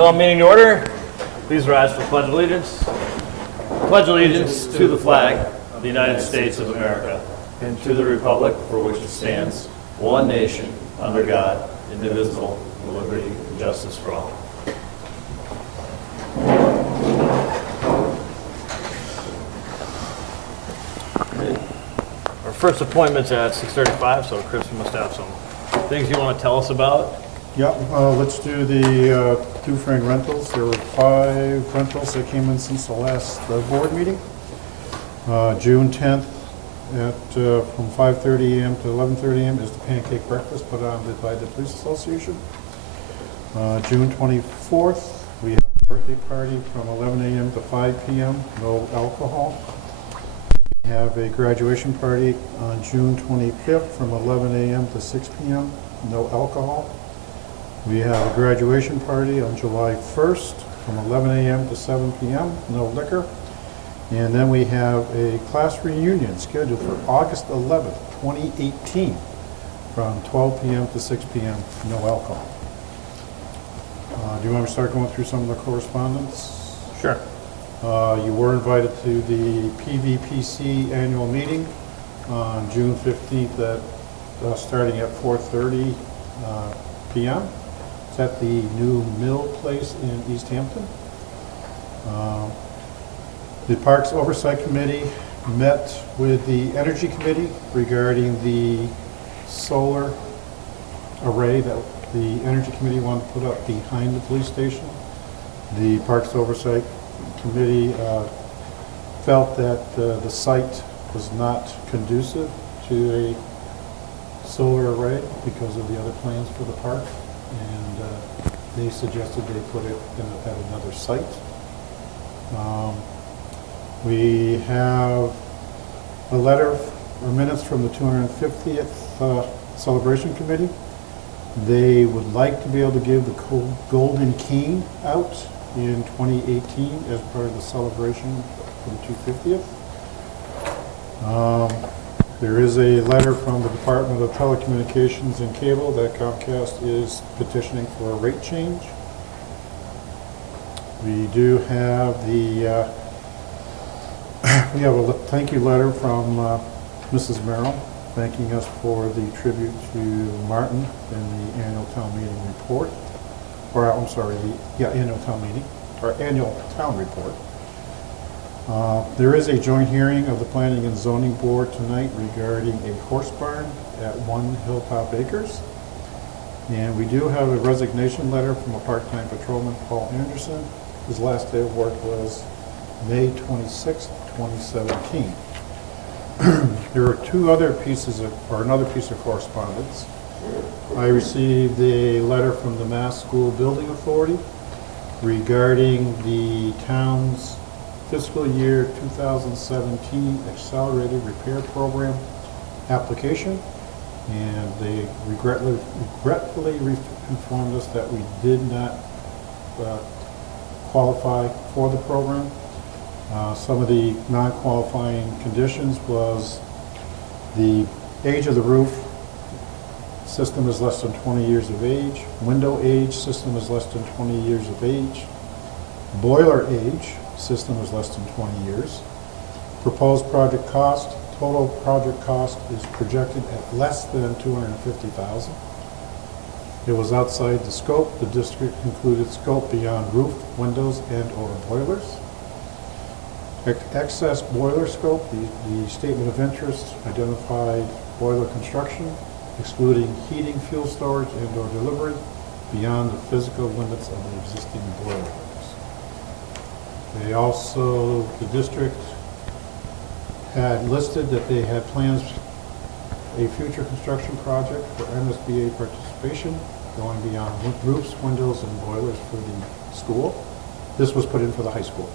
Call meeting to order. Please rise for pledge allegiance. Pledge allegiance to the flag of the United States of America and to the republic for which it stands, one nation, under God, indivisible, with liberty and justice for all. Our first appointment's at 6:35, so Chris, you must have some things you want to tell us about. Yeah, let's do the two-frame rentals. There were 5 rentals that came in since the last board meeting. June 10th from 5:30 a.m. to 11:30 a.m. is the pancake breakfast put on by the Police Association. June 24th, we have a birthday party from 11 a.m. to 5 p.m., no alcohol. We have a graduation party on June 25th from 11 a.m. to 6 p.m., no alcohol. We have a graduation party on July 1st from 11 a.m. to 7 p.m., no liquor. And then we have a class reunion scheduled for August 11th, 2018, from 12 p.m. to 6 p.m., no alcohol. Do you want to start going through some of the correspondence? Sure. You were invited to the PVPC annual meeting on June 15th starting at 4:30 p.m. It's at the new Mill Place in East Hampton. The Parks Oversight Committee met with the Energy Committee regarding the solar array that the Energy Committee wanted to put up behind the police station. The Parks Oversight Committee felt that the site was not conducive to a solar array because of the other plans for the park, and they suggested they put it at another site. We have a letter or minutes from the 250th Celebration Committee. They would like to be able to give the Golden Cane out in 2018 as part of the celebration for the 250th. There is a letter from the Department of Telecommunications and Cable that Comcast is petitioning for a rate change. We do have we have a thank you letter from Mrs. Merrill thanking us for the tribute to Martin in the annual town meeting report. Or I'm sorry, annual town meeting, or annual town report. There is a joint hearing of the Planning and Zoning Board tonight regarding a horse barn at 1 Hilltop Acres. And we do have a resignation letter from a part-time patrolman, Paul Anderson. His last day of work was May 26, 2017. There are another piece of correspondence. I received a letter from the Mass School Building Authority regarding the town's fiscal year 2017 Accelerated Repair Program application, and they regretfully informed us that we did not qualify for the program. Some of the non-qualifying conditions was the age of the roof, system is less than 20 years of age, window age, system is less than 20 years of age, boiler age, system is less than 20 years, proposed project cost, total project cost is projected at less than $250,000. It was outside the scope. The district included scope beyond roof, windows, and/or boilers. Excess boiler scope, the statement of interest identified boiler construction, excluding heating, fuel storage, and/or delivery beyond the physical limits of the existing boilers. The district had listed that they had plans a future construction project for MSBA participation going beyond roofs, windows, and boilers for the school. This was put in for the high school,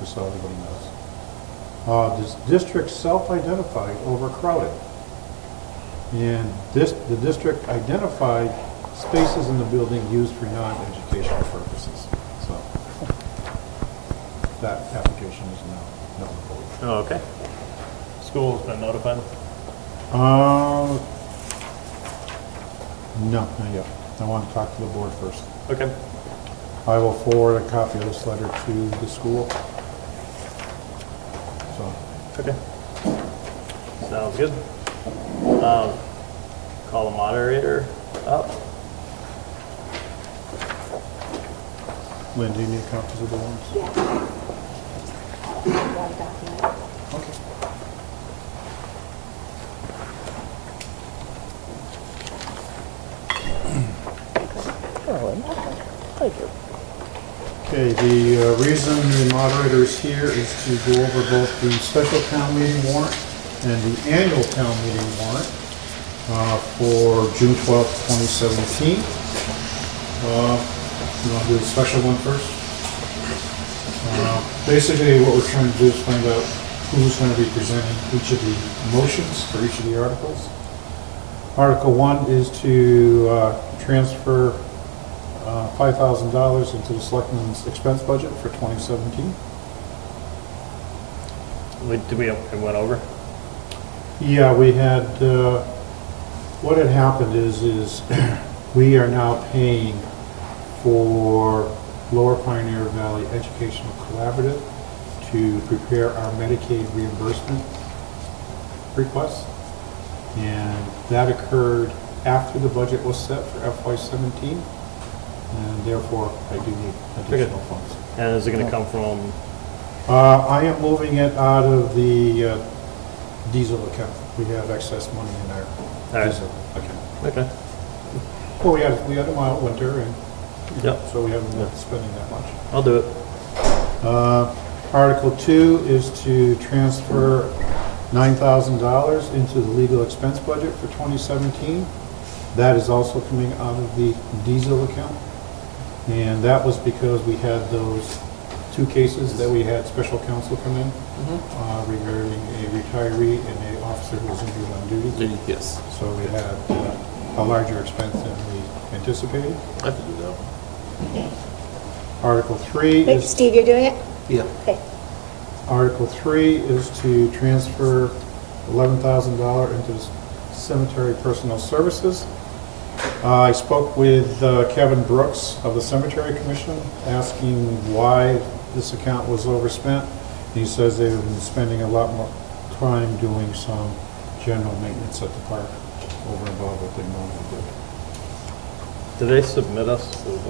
just so everybody knows. This district self-identified overcrowding. And the district identified spaces in the building used for non-educational purposes. So that application is now null and void. Oh, okay. School's been notified? No, not yet. I want to talk to the board first. Okay. I will forward a copy of this letter to the school. So, Okay. Sounds good. Call the moderator up. Lynn, do you need copies of the warrants? Yeah. One document. Okay. Thank you. Okay, the reason the moderator is here is to go over both the special town meeting warrant and the annual town meeting warrant for June 12th, 2017. You want to do the special one first? Basically, what we're trying to do is find out who's going to be presenting each of the motions for each of the articles. Article 1 is to transfer $5,000 into the selectmen's expense budget for 2017. We went over? Yeah, we had, what had happened is we are now paying for Lower Pioneer Valley Educational Collaborative to prepare our Medicaid reimbursement request. And that occurred after the budget was set for FY17. And therefore, I do need additional funds. And is it going to come from, I am moving it out of the diesel account. We have excess money in our right. diesel account. okay, Well, we had a mild winter, and Yep. so we haven't been spending that much. I'll do it. Article 2 is to transfer $9,000 into the legal expense budget for 2017. That is also coming out of the diesel account. And that was because we had those 2 cases that we had special counsel come in regarding a retiree and an officer who was injured on duty. Yes, So we had a larger expense than we anticipated. I can do that. Article 3 Wait, is Steve, you're doing it? Yeah. Okay. Article 3 is to transfer $11,000 into the cemetery personal services. I spoke with Kevin Brooks of the Cemetery Commission, asking why this account was overspent. He says they've been spending a lot more time doing some general maintenance at the park over and above what they normally do. Do they submit us with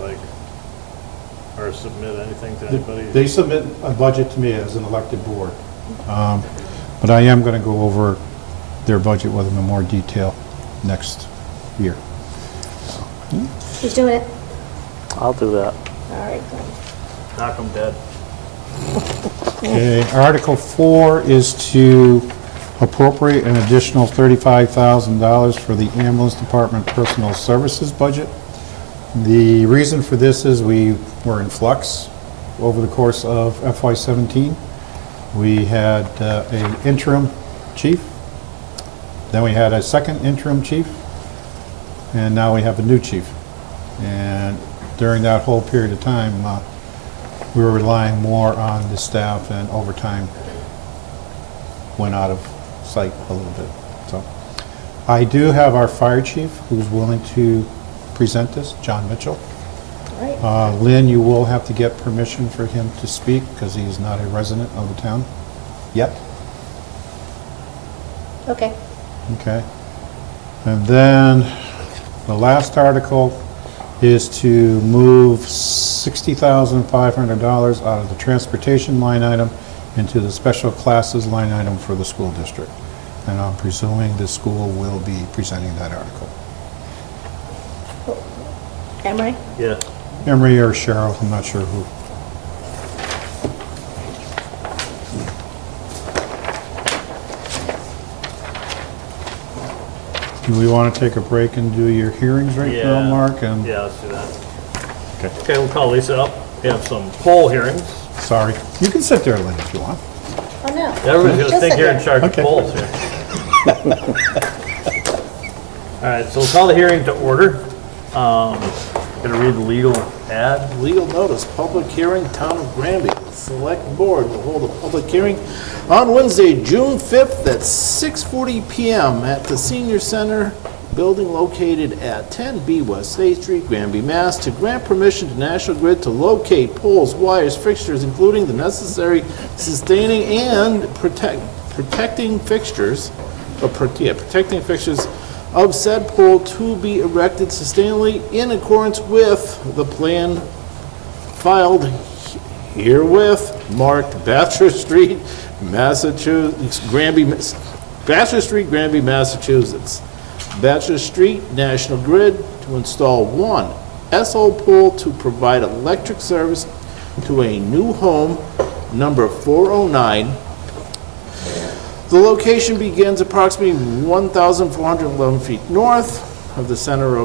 or submit anything to anybody? They submit a budget to me as an elected board. But I am going to go over their budget with them in more detail next year. Who's doing it? I'll do that. All right, good. Knock 'em dead. Okay, Article 4 is to appropriate an additional $35,000 for the ambulance department personal services budget. The reason for this is we were in flux over the course of FY17. We had an interim chief, then we had a second interim chief, and now we have a new chief. And during that whole period of time, we were relying more on the staff, and overtime went out of sight a little bit. So I do have our fire chief who's willing to present this, John Mitchell. All right. Lynn, you will have to get permission for him to speak because he is not a resident of the town yet. Okay. Okay. And then the last article is to move $60,500 out of the transportation line item into the special classes line item for the school district. And I'm presuming the school will be presenting that article. Emery? Yeah. Emery or Cheryl, I'm not sure who. Do we want to take a break and do your hearings right now, Yeah. Mark? And Yeah, let's do that. Okay. Okay, we'll call Lisa up. We have some poll hearings. Sorry. You can sit there, Lynn, if you want. Oh, no. Everybody's gonna Just think sit you're in there. charge of Okay. polls here. All right, so we'll call the hearing to order. Gonna read the legal ad. Legal notice, public hearing, Town of Granby. Select Board will hold a public hearing on Wednesday, June 5th at 6:40 PM at the Senior Center building located at 10B West State Street, Granby, Mass. To grant permission to National Grid to locate poles, wires, fixtures, including the necessary sustaining and protecting fixtures of said pole to be erected sustainably in accordance with the plan filed herewith marked Bachelor Street, Massachusetts, Bachelor Street, Granby, Massachusetts. Bachelor Street, National Grid to install one SO pole to provide electric service to a new home, number 409. The location begins approximately 1,411 feet north of the center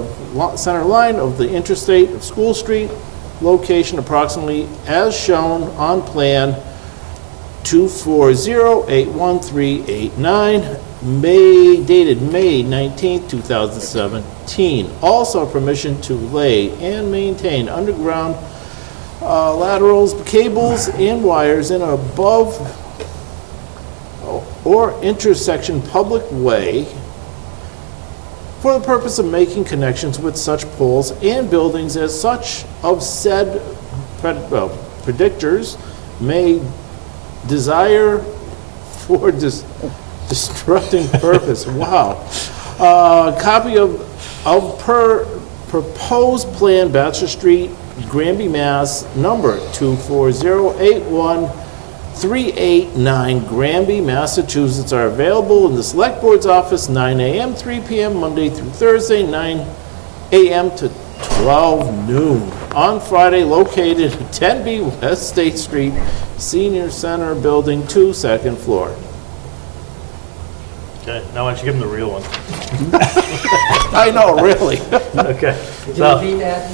line of the interstate of School Street. Location approximately as shown on plan 240-81389, dated May 19, 2017. Also permission to lay and maintain underground laterals, cables, and wires in above or intersection public way for the purpose of making connections with such poles and buildings as such of said predictors may desire for destructing purpose. Wow. Copy of proposed plan, Bachelor Street, Granby, Mass., number 240-81389, Granby, Massachusetts, are available in the Select Board's office 9 a.m., 3 p.m., Monday through Thursday, 9 a.m. to 12 noon. On Friday, located at 10B West State Street, Senior Center Building 2, second floor. Okay, now why don't you give them the real one? I know, really. Okay. Did So, you repeat that?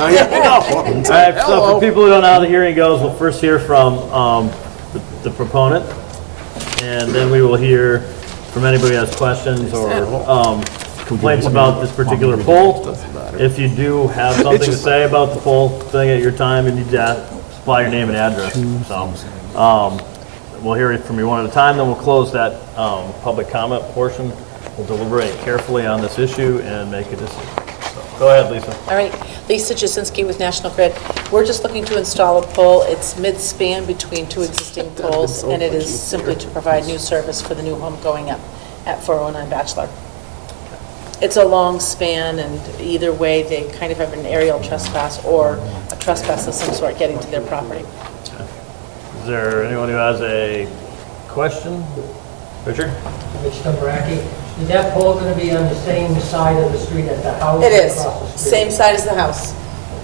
I know. all right, so for people who don't know how the hearing goes, we'll first hear from the proponent, and then we will hear from anybody who has questions or complaints about this particular poll. If you do have something to say about the poll thing at your time, you need to supply your name and address. So, we'll hear it from you one at a time, then we'll close that public comment portion. We'll deliberate carefully on this issue and make a decision. So, go ahead, Lisa. All right, Lisa Jasinski with National Grid. We're just looking to install a pole. It's mid-span between two existing poles, and it is simply to provide new service for the new home going up at 409 Bachelor. It's a long span, and either way, they kind of have an aerial trespass or a trespass of some sort getting to their property. Is there anyone who has a question? Richard? Rich Dombracki. Is that pole going to be on the same side of the street as the house? It is, across the street? same side as the house.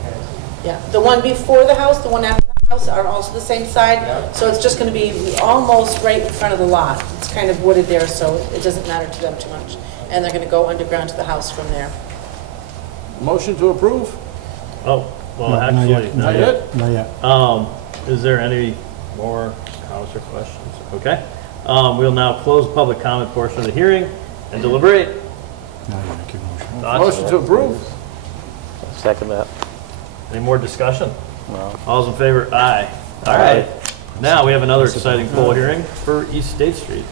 Okay. Yeah, the one before the house, the one after the house are also the same side. Yeah. So it's just going to be almost right in front of the lot. It's kind of wooded there, so it doesn't matter to them too much. And they're going to go underground to the house from there. Motion to approve? Oh, well, No, not actually, yet. not yet. Not yet. Is there any more comments or questions? Okay. We'll now close the public comment portion of the hearing and deliberate. Now you make your motion. Thoughts? Motion to approve? Second that. Any more discussion? No. All's in favor? Aye. All right. Now we have another exciting poll hearing for East State Street.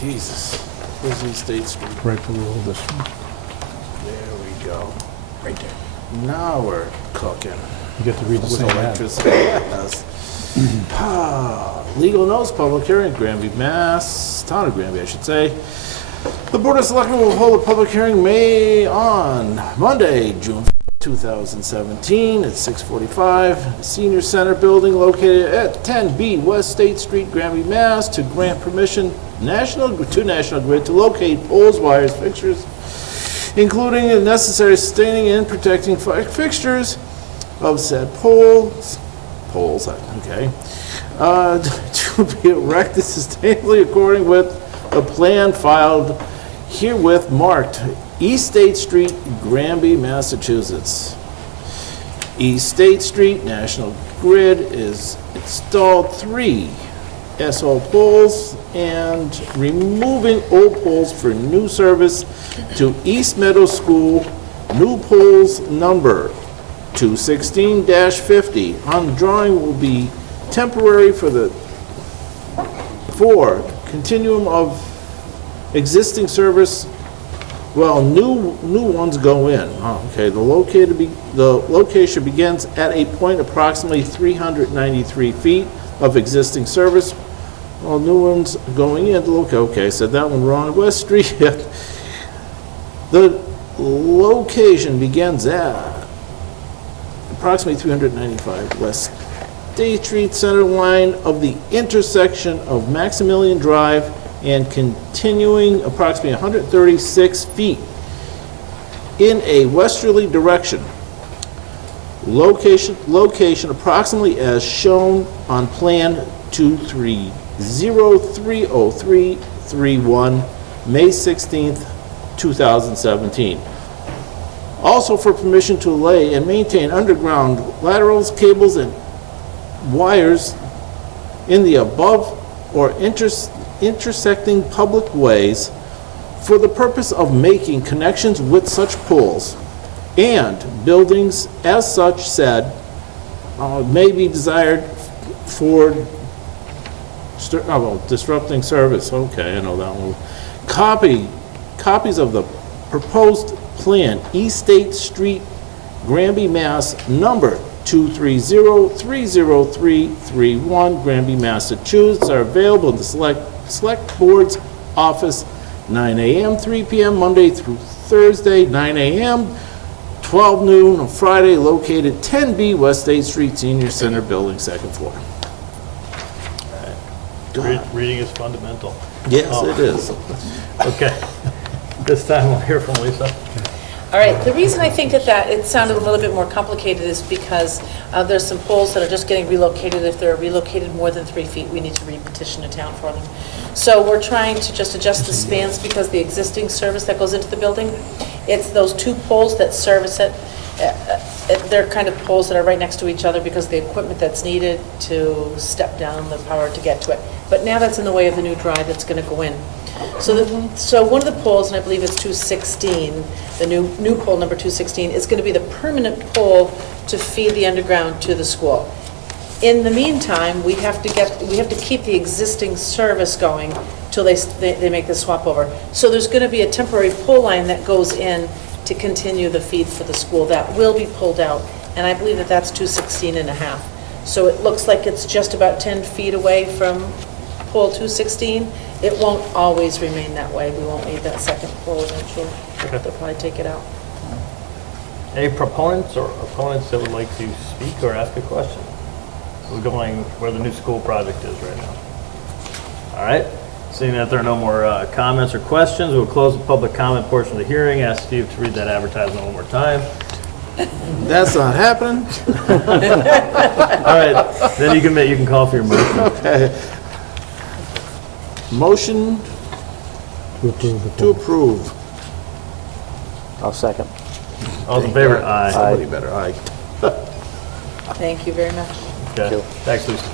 Jesus. Where's East State Street? Right below this one. There we go. Right there. Now we're cooking. You get to read the With same ad. electricity. Yes. Legal notice, public hearing, Granby, Mass, town of Granby, I should say. The Board of Selectmen will hold a public hearing on Monday, June 2017 at 6:45, Senior Center Building located at 10B West State Street, Granby, Mass, to grant permission to National Grid to locate poles, wires, fixtures, including the necessary sustaining and protecting fixtures of said poles, okay, to be erected sustainably according with the plan filed herewith marked East State Street, Granby, Massachusetts. East State Street, National Grid is installed 3 SO poles and removing old poles for new service to East Meadow School. New poles number 216-50 on drawing will be temporary for continuum of existing service Well, new ones go in. Oh, okay, the location begins at a point approximately 393 feet of existing service. Well, new ones going in, okay, I said that one wrong. West Street, the location begins at approximately 395 West State Street, center line of the intersection of Maximilian Drive and continuing approximately 136 feet in a westerly direction. Location approximately as shown on Plan 230-30331, May 16th, 2017. Also for permission to lay and maintain underground laterals, cables, and wires in the above or intersecting public ways for the purpose of making connections with such poles and buildings as such said may be desired for disrupting service. Okay, I know that one. Copies of the proposed plan, East State Street, Granby, Mass., number 230-30331, Granby, Massachusetts, are available in the Select Board's office, 9 a.m., 3 p.m., Monday through Thursday, 9 a.m., 12 noon on Friday, located 10B West State Street, Senior Center Building, second floor. Reading is fundamental. Yes, Oh. it is. Okay. This time we'll hear from Lisa. All right, the reason I think that it sounded a little bit more complicated is because there's some poles that are just getting relocated. If they're relocated more than 3 feet, we need to re-petition the town for them. So we're trying to just adjust the spans because the existing service that goes into the building, it's those 2 poles that service it. They're kind of poles that are right next to each other because of the equipment that's needed to step down the power to get to it. But now that's in the way of the new drive that's going to go in. So one of the poles, and I believe it's 216, the new pole number 216, is going to be the permanent pole to feed the underground to the school. In the meantime, we have to keep the existing service going till they make the swap over. So there's going to be a temporary pole line that goes in to continue the feed for the school. That will be pulled out, and I believe that that's 216 and a half. So it looks like it's just about 10 feet away from pole 216. It won't always remain that way. We won't need that second pole eventually. Okay. They'll probably take it out. Any proponents or opponents that would like to speak or ask a question? We're going where the new school project is right now. All right. Seeing that there are no more comments or questions, we'll close the public comment portion of the hearing. Ask Steve to read that advertisement one more time. That's not happening. All right. Then you can call for your motion. Okay. Motion To approve the to poll. approve. I'll second. All those in favor? Aye. Somebody better, aye. Thank you very much. Okay. you. Thanks, Lisa.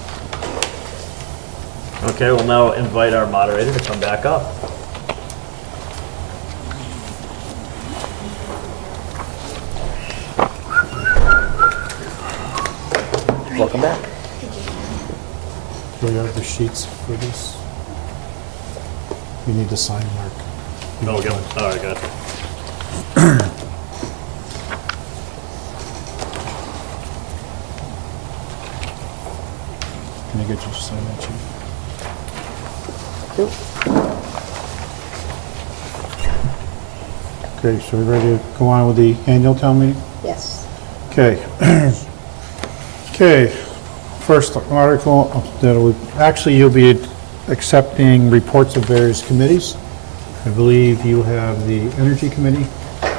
Okay, we'll now invite our moderator to come back up. Welcome back. Do we have the sheets for this? You need to sign, Mark. No, go. All right, gotcha. Can I get you to sign that sheet? Okay, so we ready to go on with the annual town meeting? Yes. Okay. Okay, first article that would, actually you'll be accepting reports of various committees. I believe you have the Energy Committee,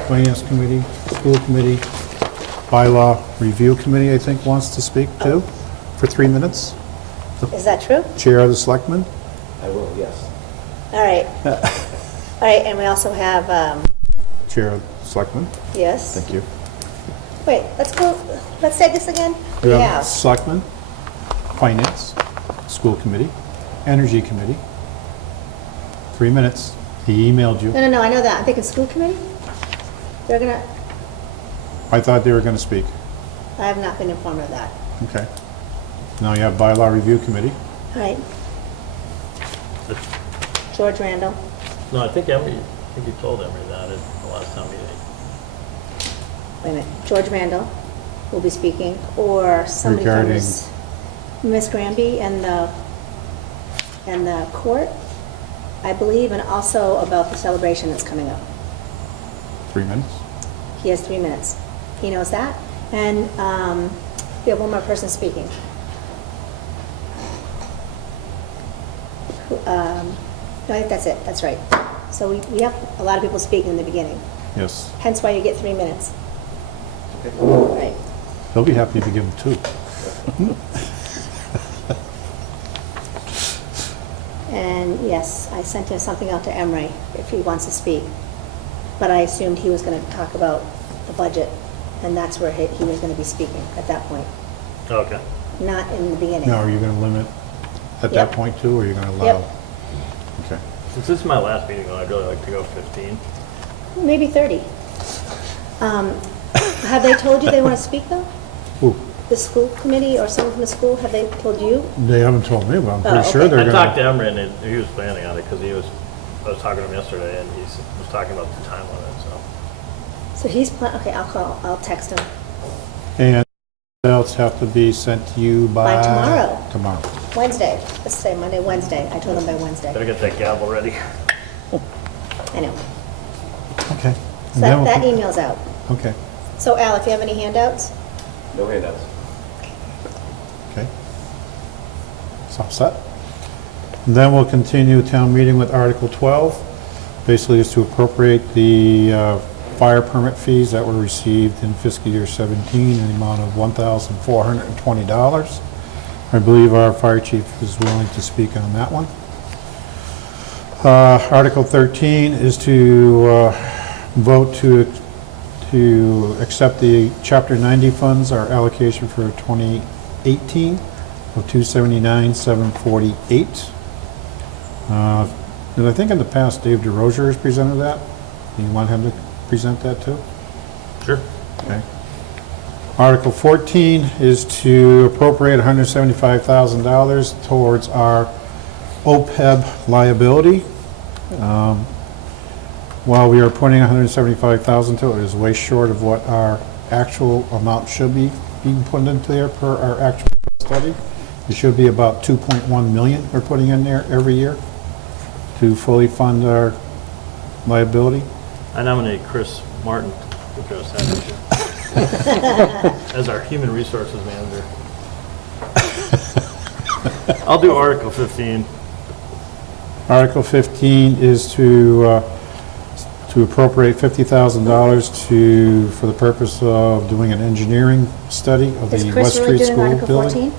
Finance Committee, School Committee, Bylaw Review Committee, I think, wants to speak too, for 3 minutes. Is that true? Chair of the Selectmen. I will, yes. All right. All right, and we also have, Chair of the Selectmen, yes. thank you. Wait, let's say this again. We We have have, Selectmen, Finance, School Committee, Energy Committee. 3 minutes. He emailed you. no, I know that. I'm thinking school committee. They're gonna, I thought they were going to speak. I have not been informed of that. Okay. Now you have Bylaw Review Committee. All right. George Randall. No, I think Emily, think you told Emery that at the last town meeting. Wait a minute, George Randall will be speaking, or somebody from Regarding- Miss Granby and the court, I believe, and also about the celebration that's coming up. 3 minutes? He has 3 minutes. He knows that. And we have one more person speaking. No, I think that's it. That's right. So we have a lot of people speaking in the beginning, Yes. hence why you get 3 minutes. Right. They'll be happy to give them 2. And yes, I sent something out to Emery if he wants to speak. But I assumed he was going to talk about the budget, and that's where he was going to be speaking at that point, Okay. not in the beginning. Now, are you going to limit at that Yep. point too, or are you going to allow? Yep. Okay. Since this is my last meeting, though, I'd really like to go 15. Maybe 30. Have they told you they want to speak, though? Ooh, The school committee or someone from the school, have they told you? they haven't told me, but I'm pretty Oh, sure okay. they're I going talked to. to Emery, and he was planning on it, because I was talking to him yesterday, and he was talking about the time limit, so. So he's, okay, I'll text him. And else have to be sent to you by? By tomorrow. Tomorrow. Wednesday, let's say Monday, Wednesday. I told him by Wednesday. Better get that gavel ready. I know. Okay. So And then that we'll- email's out. Okay, So Al, if you have any handouts? No handouts. okay. So set. And then we'll continue town meeting with Article 12. Basically is to appropriate the fire permit fees that were received in fiscal year 17 in the amount of $1,420. I believe our fire chief is willing to speak on that one. Article 13 is to vote to accept the Chapter 90 funds, our allocation for 2018 of $279,748. And I think in the past, Dave DeRozier has presented that. Do you want him to present that too? Sure. Okay. Article 14 is to appropriate $175,000 towards our OPEB liability. While we are putting $175,000 to it, it is way short of what our actual amount should be being put into there per our actual study. It should be about 2.1 million we're putting in there every year to fully fund our liability. I nominate Chris Martin to address that issue. As our human resources manager. I'll do Article 15. Article 15 is to appropriate $50,000 for the purpose of doing an engineering study of Is the Chris West really Street doing School Article building. 14?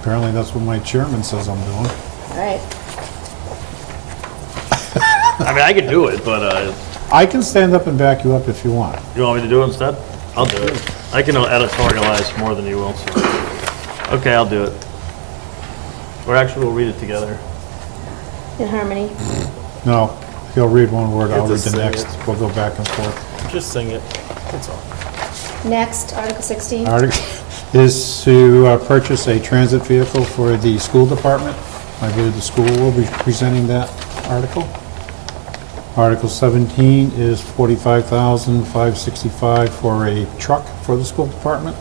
Apparently, that's what my chairman says I'm doing. All right. I mean, I could do it, but I can stand up and back you up if you want. you want me to do it instead? I'll do it. I can editorialize more than you will, so. Okay, I'll do it. Or actually, we'll read it together. In harmony. No, he'll read one word, I'll have read to the sing next. it. We'll go back and forth. Just sing it. That's all. Next, Article 16. Article is to purchase a transit vehicle for the school department. I believe the school will be presenting that article. Article 17 is $45,565 for a truck for the school department.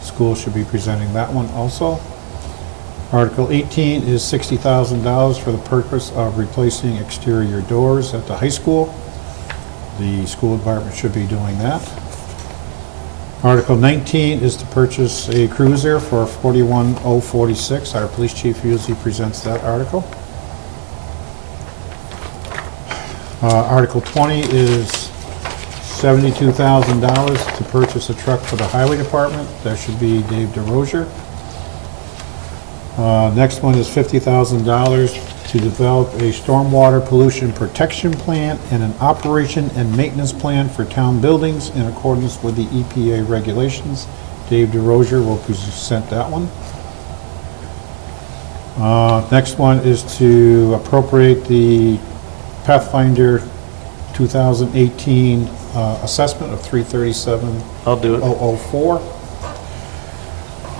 School should be presenting that one also. Article 18 is $60,000 for the purpose of replacing exterior doors at the high school. The school department should be doing that. Article 19 is to purchase a cruiser for $41,046. Our police chief usually presents that article. Article 20 is $72,000 to purchase a truck for the highway department. That should be Dave DeRozier. Next one is $50,000 to develop a stormwater pollution protection plan and an operation and maintenance plan for town buildings in accordance with the EPA regulations. Dave DeRozier will present that one. Next one is to appropriate the Pathfinder 2018 assessment of $337,004. I'll do it.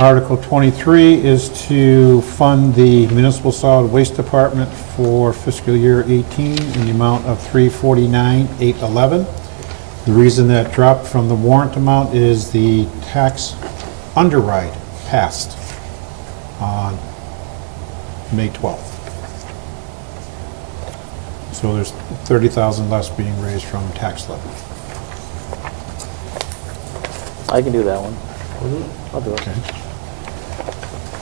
Article 23 is to fund the Municipal Solid Waste Department for fiscal year 18 in the amount of $349,811. The reason that dropped from the warrant amount is the tax underride passed on May 12th. So there's 30,000 less being raised from tax levy. I can do that one. I'll do it. Okay.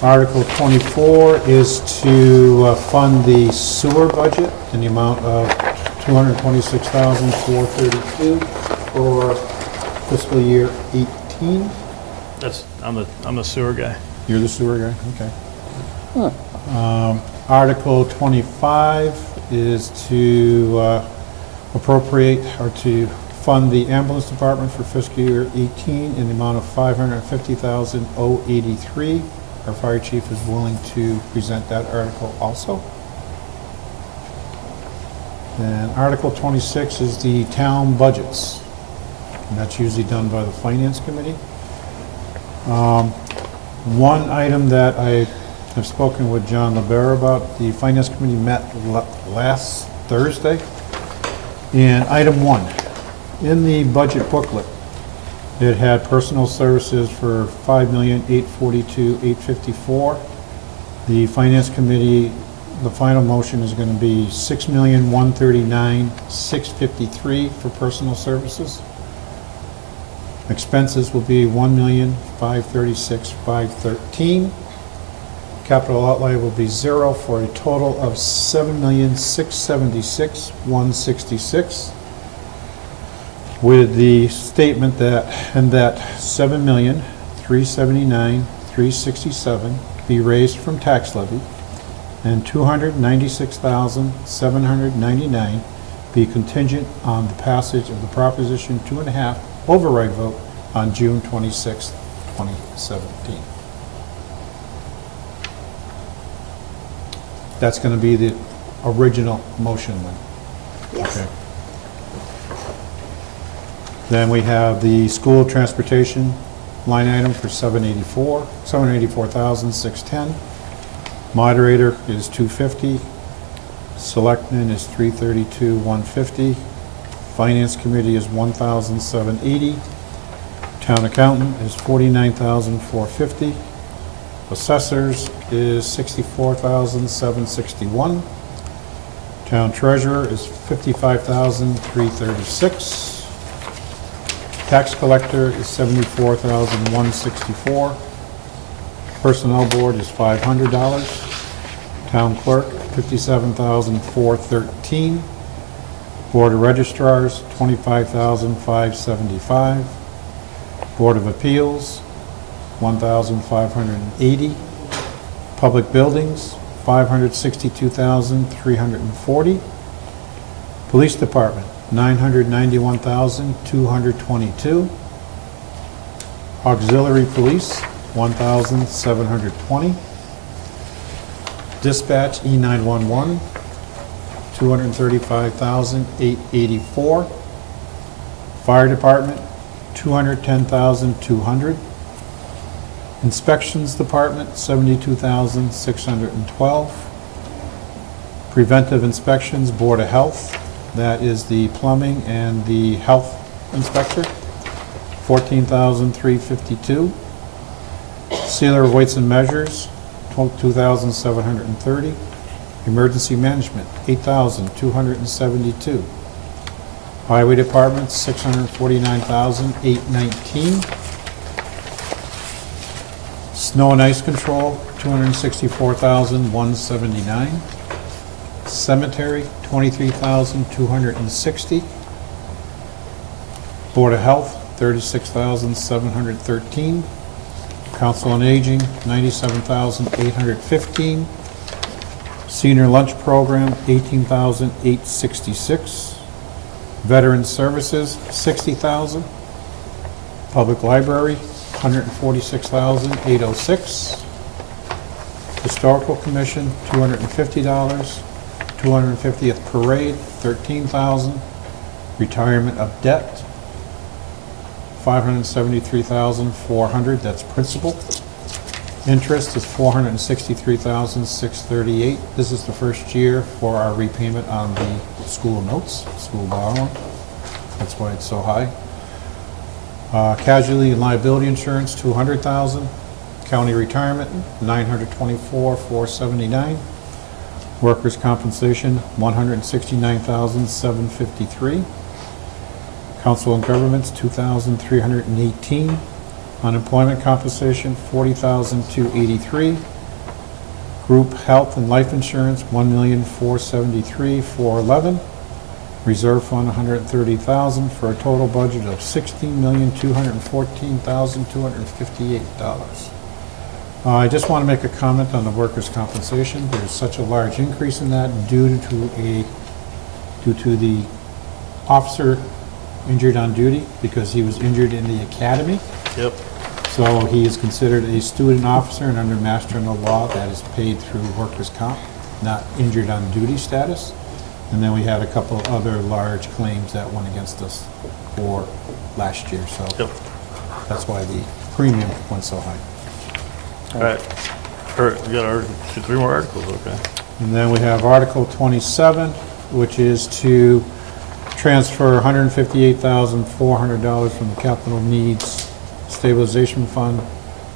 Article 24 is to fund the sewer budget in the amount of $226,432 for fiscal year 18. I'm the sewer guy. You're the sewer guy? Okay. Article 25 is to appropriate or to fund the ambulance department for fiscal year 18 in the amount of $550,083. Our fire chief is willing to present that article also. And Article 26 is the town budgets, and that's usually done by the Finance Committee. One item that I have spoken with John LeBear about, the Finance Committee met last Thursday. And item 1, in the budget booklet, it had personal services for $5,842,854. The Finance Committee, the final motion is going to be $6,139,653 for personal services. Expenses will be $1,536,513. Capital outlay will be 0 for a total of $7,676,166. With the statement that, and that $7,379,367 be raised from tax levy and $296,799 be contingent on the passage of the Proposition 2.5 override vote on June 26, 2017. That's going to be the original motion one. Yes. Okay. Then we have the school transportation line item for $784,610. Moderator is $250. Selectmen is $332,150. Finance committee is $1,780. Town accountant is $49,450. Assessors is $64,761. Town treasurer is $55,336. Tax collector is $74,164. Personnel board is $500. Town clerk, $57,413. Board of registrars, $25,575. Board of appeals, $1,580. Public buildings, $562,340. Police department, $991,222. Auxiliary police, $1,720. Dispatch E911, $235,884. Fire department, $210,200. Inspections department, $72,612. Preventive inspections, Board of Health, that is the plumbing and the health inspector, $14,352. Sealer of weights and measures, $2,730. Emergency management, $8,272. Highway department, $649,819. Snow and ice control, $264,179. Cemetery, $23,260. Board of Health, $36,713. Council on Aging, $97,815. Senior Lunch Program, $18,866. Veteran Services, $60,000. Public Library, $146,806. Historical Commission, $250. 250th Parade, $13,000. Retirement of debt, $573,400, that's principal. Interest is $463,638. This is the first year for our repayment on the school notes, school borrowing. That's why it's so high. Casualty and liability insurance, $200,000. County retirement, $924,479. Workers' compensation, $169,753. Council and governments, $2,318. Unemployment compensation, $40,283. Group health and life insurance, $1,473,411. Reserve fund, $130,000 for a total budget of $16,214,258. I just want to make a comment on the workers' compensation. There's such a large increase in that due to the officer injured on duty because he was injured in the academy. Yep. So he is considered a student officer, and under Mass General Law, that is paid through workers' comp, not injured on duty status. And then we had a couple other large claims that went against us for last year, so Yep. that's why the premium went so high. All right. We got 3 more articles, okay. And then we have Article 27, which is to transfer $158,400 from the Capital Needs Stabilization Fund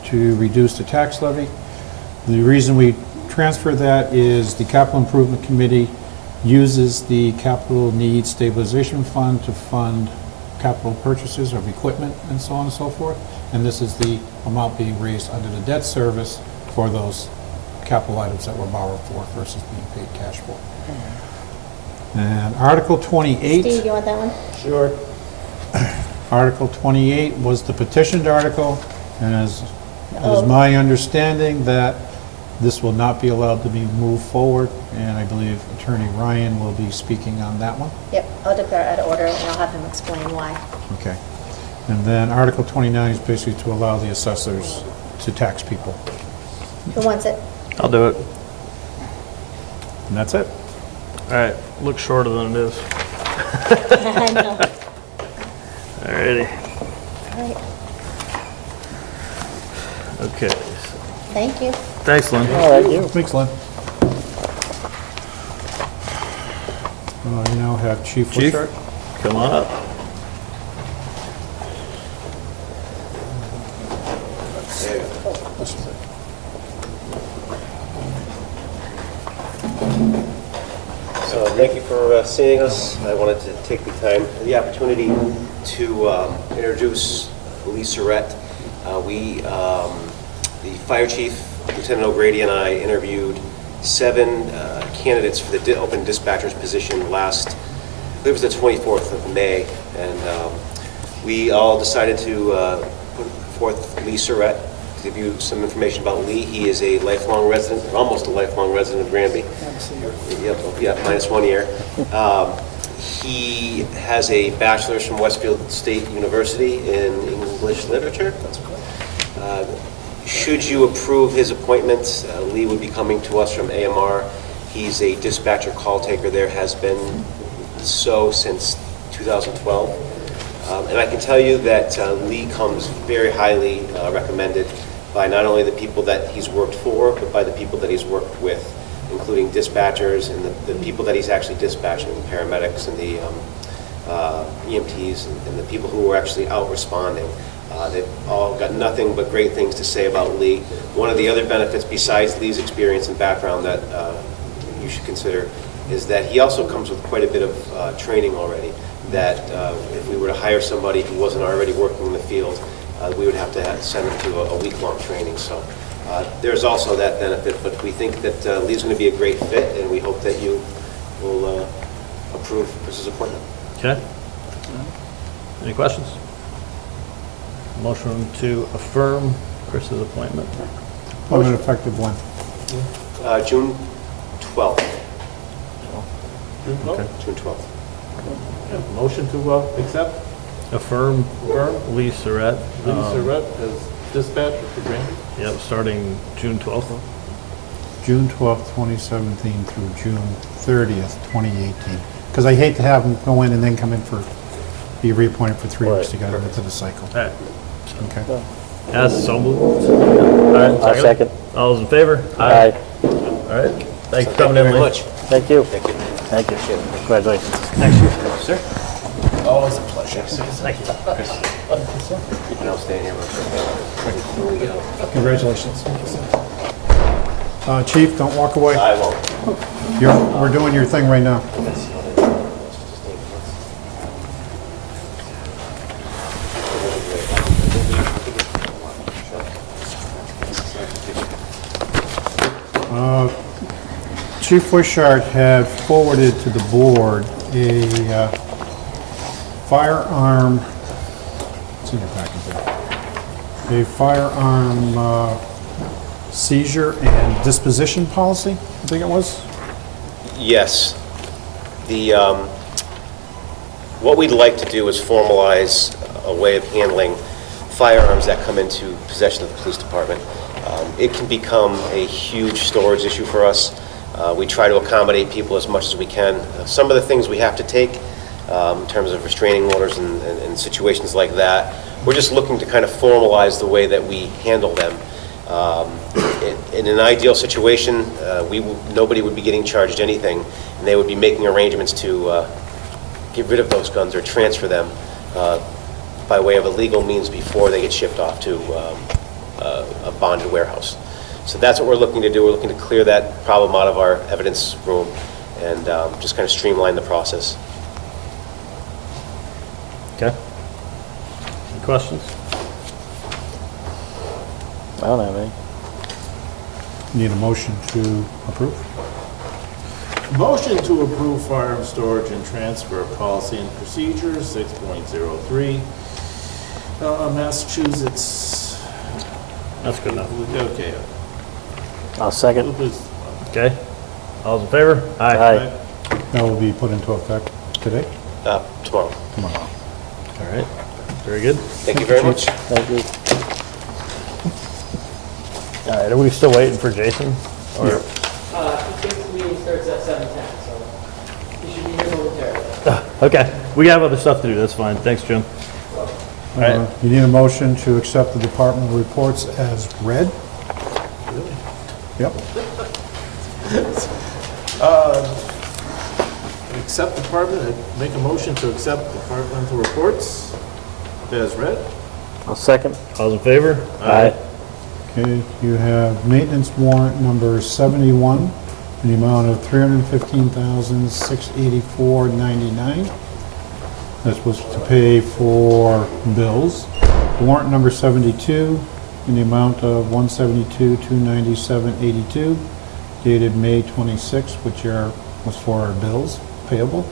to reduce the tax levy. The reason we transfer that is the Capital Improvement Committee uses the Capital Needs Stabilization Fund to fund capital purchases of equipment and so on and so forth. And this is the amount being raised under the debt service for those capital items that were borrowed for versus being paid cash for. And Article 28. Steve, you want that one? Sure. Article 28 was the petitioned article, and it is my understanding that this will not be allowed to be moved forward, and I believe Attorney Ryan will be speaking on that one. Yep, I'll declare out of order, and I'll have him explain why. Okay. And then Article 29 is basically to allow the assessors to tax people. Who wants it? I'll do it. And that's it. All right. Looks shorter than it is. I know. All righty. All right, Okay. thank you. Thanks, Lynn. All right, you. Thanks, Lynn. You now have Chief Chief? Wishart. Come on up. So thank you for seeing us. I wanted to take the opportunity to introduce Lee Surratt. The fire chief, Lieutenant O'Grady, and I interviewed 7 candidates for the open dispatcher's position last, I believe it was the 24th of May, and we all decided to put forth Lee Surratt to give you some information about Lee. He is a lifelong resident, or almost a lifelong resident of Granby. Yep, minus 1 year. He has a bachelor's from Westfield State University in English literature. Should you approve his appointment, Lee would be coming to us from AMR. He's a dispatcher call taker there, has been so since 2012. And I can tell you that Lee comes very highly recommended by not only the people that he's worked for, but by the people that he's worked with, including dispatchers and the people that he's actually dispatching, the paramedics and the EMTs and the people who are actually out responding. They've all got nothing but great things to say about Lee. One of the other benefits besides Lee's experience and background that you should consider is that he also comes with quite a bit of training already, that if we were to hire somebody who wasn't already working in the field, we would have to send them to a week-long training. So there's also that benefit, but we think that Lee's going to be a great fit, and we hope that you will approve Chris's appointment. Okay. Any questions? Motion to affirm Chris's appointment. Appointment effective when? June 12th. Okay. June 12th. Motion to accept Affirm Lee Surratt. Lee Surratt as dispatcher for Granby. Yep, starting June 12th. June 12th, 2017 through June 30th, 2018. Because I hate to have them go in and then come in for, be reappointed for 3 weeks to get them into the cycle. All right. Okay. As so moved. All right, I'll second. All those in favor? Aye. All right. Thanks for Thank coming you in, very Lee. much. Thank you. Thank you. Thank you. Congratulations. Thank you, sir. Always a pleasure. Thank you. And I'll stay here. Congratulations. Chief, don't walk away. I won't. We're doing your thing right now. Chief Wishart had forwarded to the board a firearm, it's in your packet there, a firearm seizure and disposition policy, I think it was? Yes. What we'd like to do is formalize a way of handling firearms that come into possession of the police department. It can become a huge storage issue for us. We try to accommodate people as much as we can. Some of the things we have to take in terms of restraining orders and situations like that, we're just looking to kind of formalize the way that we handle them. In an ideal situation, nobody would be getting charged anything, and they would be making arrangements to get rid of those guns or transfer them by way of a legal means before they get shipped off to a bonded warehouse. So that's what we're looking to do. We're looking to clear that problem out of our evidence room and just kind of streamline the process. Okay. Any questions? I don't have any. Need a motion to approve? Motion to approve firearm storage and transfer policy and procedures, 6.03. Massachusetts. That's good enough. Okay. I'll second. Okay. All those in favor? Aye. That will be put into effect today? Tomorrow. Tomorrow. All right. Very good. Thank you very much. Thank you. All right. Are we still waiting for Jason? Or This meeting starts at 7:10, so you should be here momentarily. okay. We have other stuff to do. That's fine. Thanks, Jim. All right. You need a motion to accept the department reports as read? Yep. Accept department, make a motion to accept departmental reports as read. I'll second. All those in favor? Aye. Okay, you have maintenance warrant number 71 in the amount of $315,684.99. That's was to pay for bills. Warrant number 72 in the amount of $172,297.82 dated May 26, which was for our bills payable.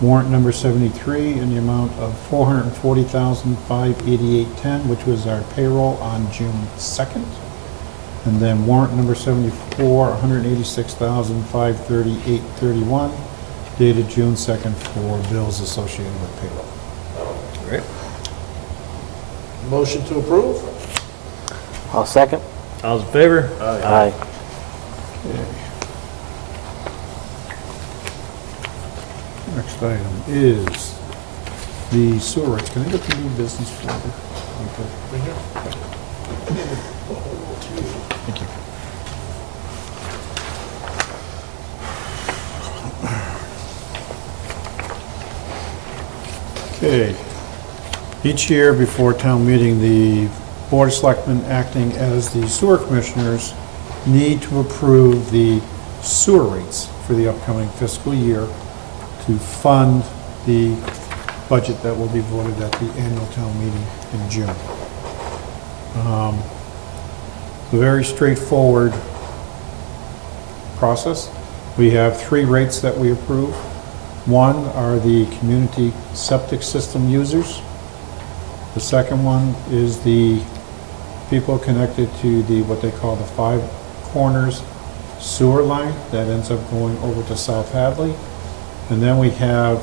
Warrant number 73 in the amount of $440,588.10, which was our payroll on June 2nd. And then warrant number 74, $186,538.31, dated June 2nd for bills associated with payroll. Great. Motion to approve. I'll second. All those in favor? Aye. Next item is the sewer rates. Can I get the new business folder? Thank you. Okay. Each year before town meeting, the Board of Selectmen, acting as the sewer commissioners, need to approve the sewer rates for the upcoming fiscal year to fund the budget that will be voted at the annual town meeting in June. It's a very straightforward process. We have 3 rates that we approve. One are the community septic system users. The second one is the people connected to what they call the 5 Corners sewer line that ends up going over to South Hadley. And then we have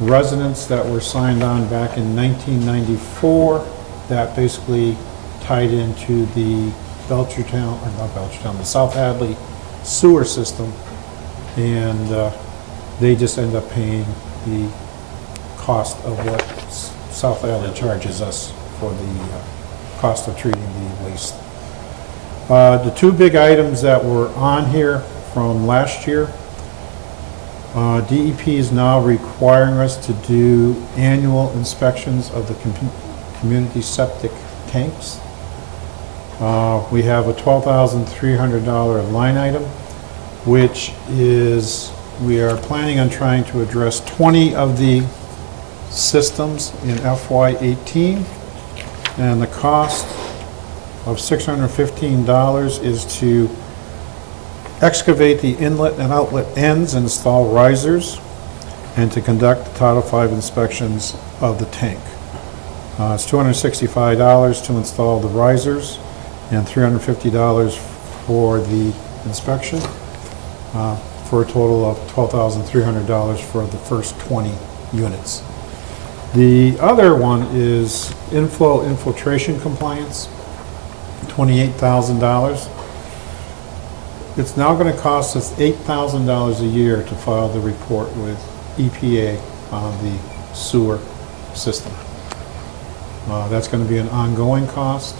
residents that were signed on back in 1994 that basically tied into the the South Hadley sewer system. And they just end up paying the cost of what South Hadley charges us for the cost of treating the waste. The two big items that were on here from last year, DEP is now requiring us to do annual inspections of the community septic tanks. We have a $12,300 line item, which is, we are planning on trying to address 20 of the systems in FY18, and the cost of $615 is to excavate the inlet and outlet ends, install risers, and to conduct the Title V inspections of the tank. It's $265 to install the risers and $350 for the inspection, for a total of $12,300 for the first 20 units. The other one is inflow infiltration compliance, $28,000. It's now going to cost us $8,000 a year to file the report with EPA on the sewer system. That's going to be an ongoing cost.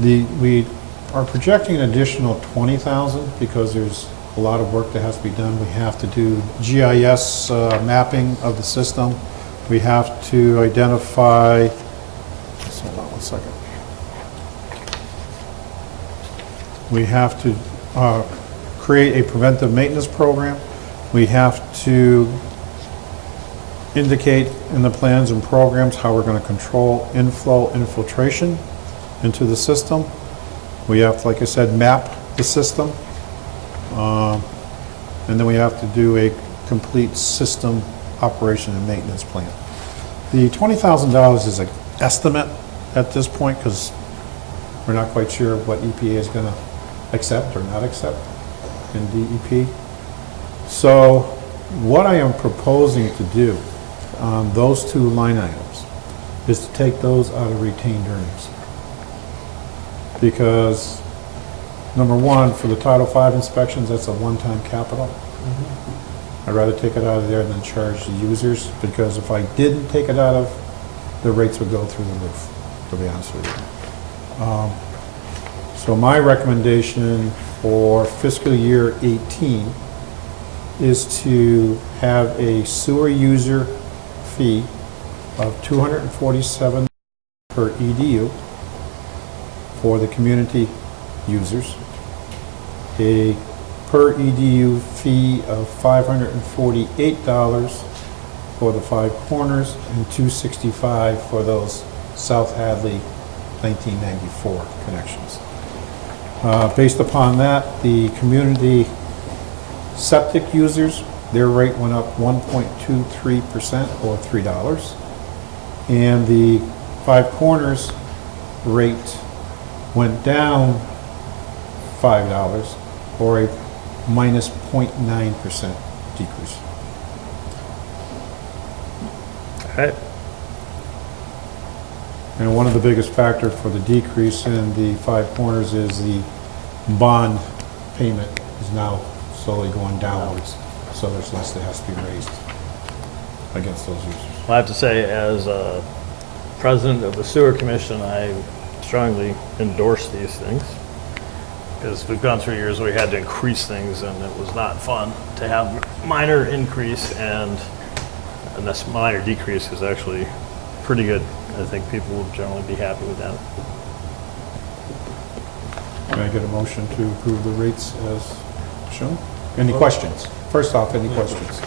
We are projecting an additional $20,000 because there's a lot of work that has to be done. We have to do GIS mapping of the system. We have to identify, hold on one second. We have to create a preventive maintenance program. We have to indicate in the plans and programs how we're going to control inflow infiltration into the system. We have to, like I said, map the system. And then we have to do a complete system operation and maintenance plan. The $20,000 is an estimate at this point because we're not quite sure what EPA is going to accept or not accept in DEP. So what I am proposing to do on those two line items is to take those out of retained earnings. Because number one, for the Title V inspections, that's a one-time capital. I'd rather take it out of there than charge the users, because if I didn't take it out of, the rates would go through the roof, to be honest with you. So my recommendation for fiscal year 18 is to have a sewer user fee of $247 per EDU for the community users, a per EDU fee of $548 for the Five Corners, and $265 for those South Hadley 1994 connections. Based upon that, the community septic users, their rate went up 1.23% or $3. And the Five Corners rate went down $5 or a minus 0.9% decrease. All right. And one of the biggest factors for the decrease in the Five Corners is the bond payment is now slowly going downwards, so there's less that has to be raised against those users. Well, I have to say, as president of the Sewer Commission, I strongly endorse these things. Because we've gone through years where we had to increase things, and it was not fun to have minor increase, and this minor decrease is actually pretty good. I think people will generally be happy with that. Can I get a motion to approve the rates as shown? Any questions? First off, any questions?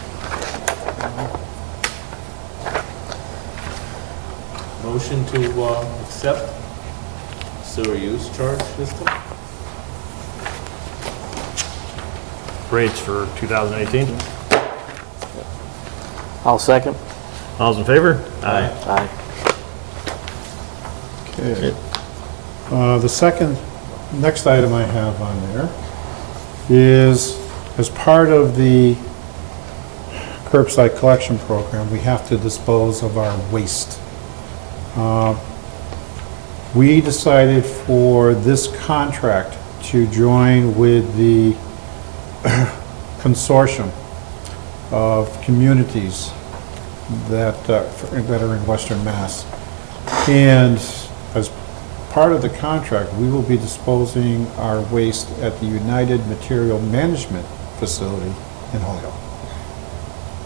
Motion to accept sewer use charge system? Rates for 2018. I'll second. All's in favor? Aye. Aye. Okay. The next item I have on there is, as part of the curbside collection program, we have to dispose of our waste. We decided for this contract to join with the consortium of communities that are in Western Mass. And as part of the contract, we will be disposing our waste at the United Material Management Facility in Holyoke.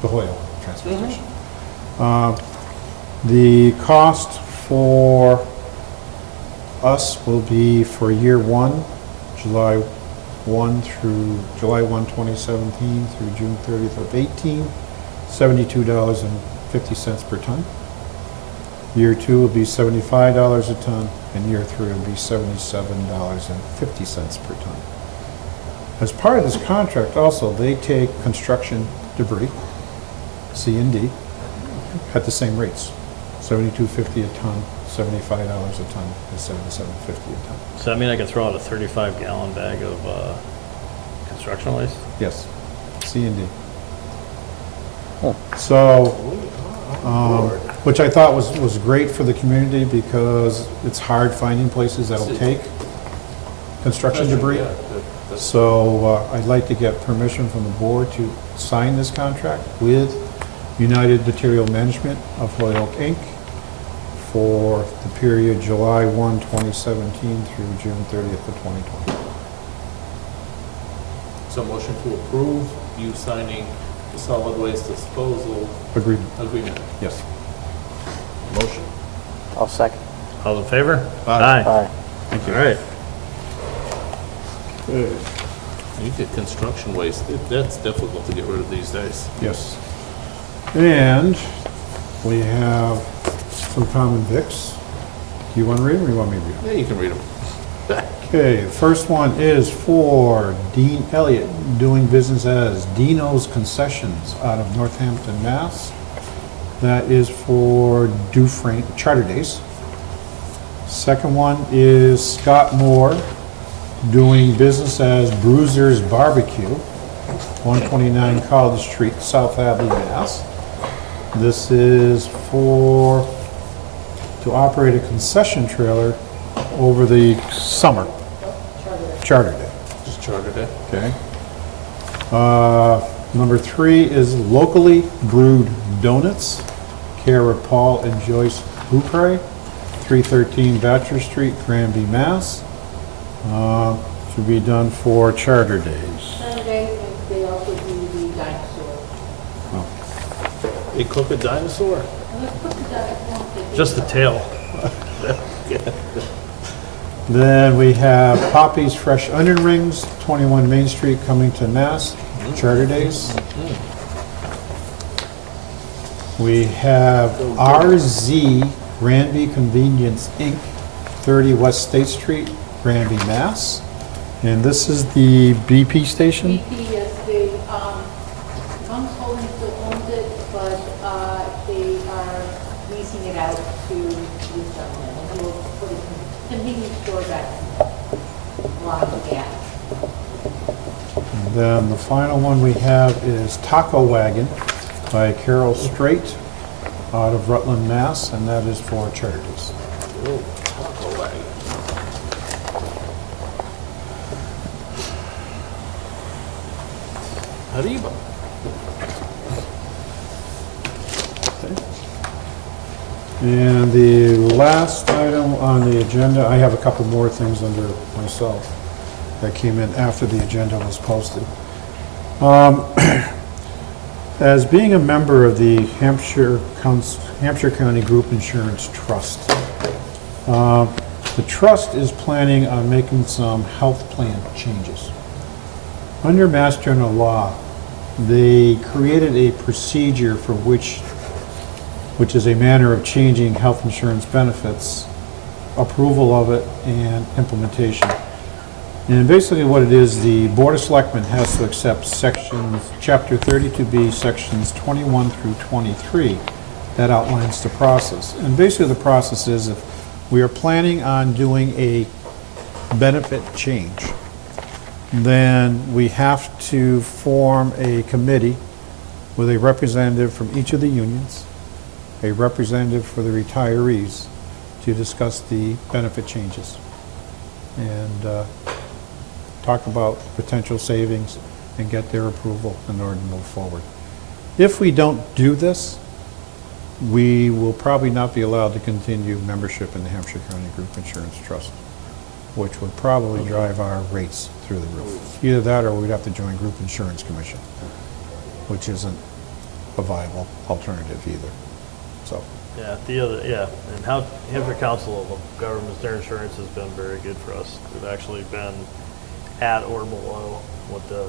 The Holyoke Transfer Station. The cost for us will be for year one, July 1 through July 1, 2017 through June 30th of 18, $72.50 per ton. Year two will be $75 a ton, and year three will be $77.50 per ton. As part of this contract also, they take construction debris, C and D, at the same rates, $72.50 a ton, $75 a ton, and $77.50 a ton. Does that mean I can throw out a 35-gallon bag of construction waste? Yes, C and D. Oh. So, which I thought was great for the community because it's hard finding places that'll take construction debris. So I'd like to get permission from the board to sign this contract with United Material Management of Holyoke, Inc. for the period July 1, 2017 through June 30th of 2020. So motion to approve you signing the solid waste disposal Agreement, agreement. yes. Motion. I'll second. All in favor? Aye. Thank All you. right. You get construction waste, that's difficult to get rid of these days. Yes. And we have some common vics. Do you want to read them or you want me to read them? Yeah, you can read them. Okay, the first one is for Dean Elliott, doing business as Dino's Concessions out of Northampton, Mass. That is for Dufresne Charter Days. Second one is Scott Moore, doing business as Bruiser's Barbecue, 129 College Street, South Hadley, Mass. This is to operate a concession trailer over the summer. Charter Day. Just chartered it. Okay. Number 3 is Locally Brewed Donuts, care of Paul and Joyce Bupre, 313 Bachelor Street, Granby, Mass. Should be done for Charter Days. Saturday, they also do the dinosaur. They cook a dinosaur? Just the tail. Then we have Poppy's Fresh Onion Rings, 21 Main Street, Cummington, Mass. Charter Days. We have RZ Granby Convenience Inc., 30 West State Street, Granby, Mass. And this is the BP station? BP, yes, they, Monk's Holding still owns it, but they are leasing it out to this gentleman, and he will put a convenience store back along the gas. And then the final one we have is Taco Wagon by Carol Strait out of Rutland, Mass., and that is for Charter Days. Oh, taco wagon. Arriba. And the last item on the agenda, I have a couple more things under myself that came in after the agenda was posted. As being a member of the Hampshire County Group Insurance Trust, the trust is planning on making some health plan changes. Under Mass General Law, they created a procedure for which is a manner of changing health insurance benefits, approval of it, and implementation. And basically what it is, the Board of Selectmen has to accept Chapter 32B, Sections 21 through 23, that outlines the process. And basically the process is if we are planning on doing a benefit change, then we have to form a committee with a representative from each of the unions, a representative for the retirees, to discuss the benefit changes and talk about potential savings and get their approval in order to move forward. If we don't do this, we will probably not be allowed to continue membership in the Hampshire County Group Insurance Trust, which would probably drive our rates through the roof. Either that or we'd have to join Group Insurance Commission, which isn't a viable alternative either. So, And Hampshire Council of Governments, their insurance has been very good for us. We've actually been at or below what the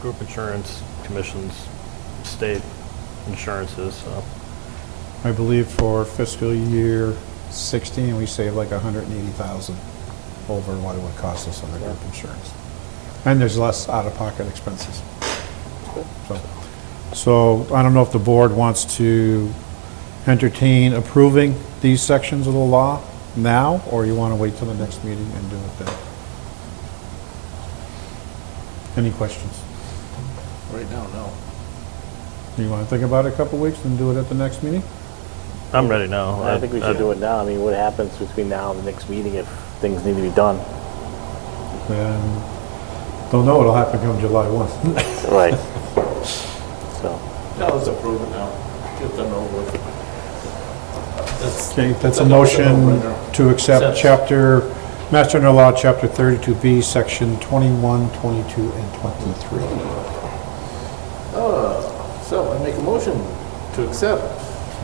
group insurance commission's state insurance is, so. I believe for fiscal year 16, we saved like 180,000 over what it would cost us on the group insurance. And there's less out-of-pocket expenses. So I don't know if the board wants to entertain approving these sections of the law now, or you want to wait till the next meeting and do it then. Any questions? Right now, no. You want to think about it a couple weeks and do it at the next meeting? I'm ready now. I think we should do it now. I mean, what happens between now and the next meeting if things need to be done? Then, don't know what'll happen come July 1. Right. So, Yeah, let's approve it now. Get them over with. Okay, that's a motion to accept Mass General Law, Chapter 32B, Section 21, 22, and 23. So I make a motion to accept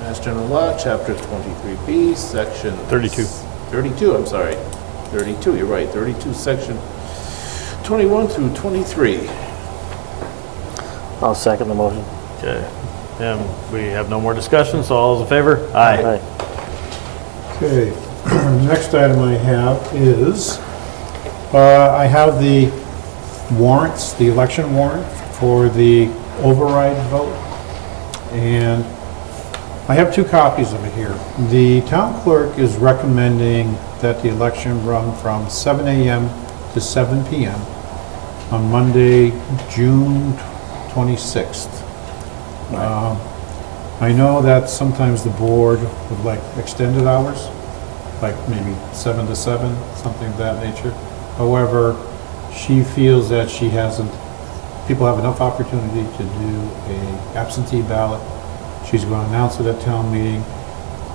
Mass General Law, Chapter 23B, Section... 32. 32, I'm sorry. 32, you're right, 32, Section 21 through 23. I'll second the motion. Okay. And we have no more discussion, so all those in favor? Aye. Okay, next item I have is, I have the warrants, the election warrant for the override vote. And I have 2 copies of it here. The town clerk is recommending that the election run from 7 a.m. to 7 p.m. on Monday, June 26th. I know that sometimes the board would like extended hours, like maybe 7 to 7, something of that nature. However, she feels that people have enough opportunity to do a absentee ballot. She's going to announce it at town meeting.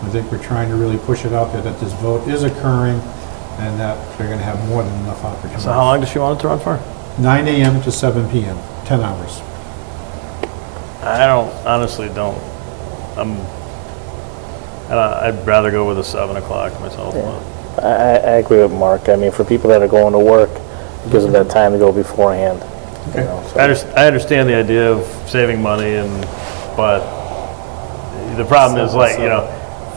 I think we're trying to really push it out there that this vote is occurring and that they're going to have more than enough opportunity. So how long does she want it to run for? 9 a.m. to 7 p.m., 10 hours. Honestly don't. I'd rather go with a 7 o'clock myself. I agree with Mark. I mean, for people that are going to work, it gives them that time to go beforehand. Okay. You know, so- I understand the idea of saving money, but the problem is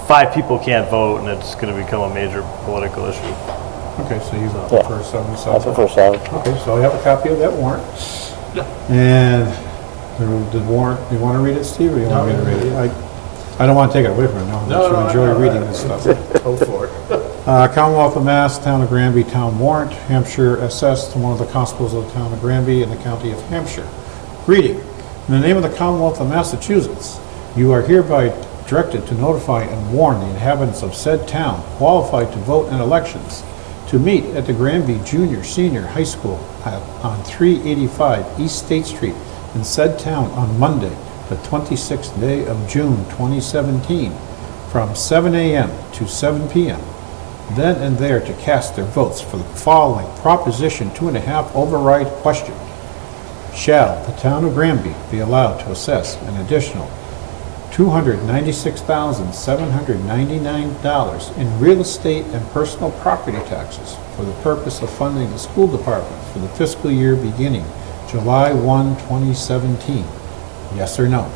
5 people can't vote and it's going to become a major political issue. Okay, so you Yeah. prefer 7 to 7? I prefer 7. Okay, so I have a copy of that warrant. And the warrant, you want to read it, Steve, or you want me to read it? I don't want to take it away from you. No, you enjoy reading this stuff. Go for it. Commonwealth of Mass, Town of Granby, Town Warrant, Hampshire assessed to one of the constables of the Town of Granby in the County of Hampshire. Reading, in the name of the Commonwealth of Massachusetts, you are hereby directed to notify and warn the inhabitants of said town qualified to vote in elections to meet at the Granby Junior Senior High School on 385 East State Street in said town on Monday, the 26th day of June 2017, from 7 a.m. to 7 p.m. Then and there to cast their votes for the following Proposition 2.5 override question. Shall the town of Granby be allowed to assess an additional $296,799 in real estate and personal property taxes for the purpose of funding the school department for the fiscal year beginning July 1, 2017? Yes or no?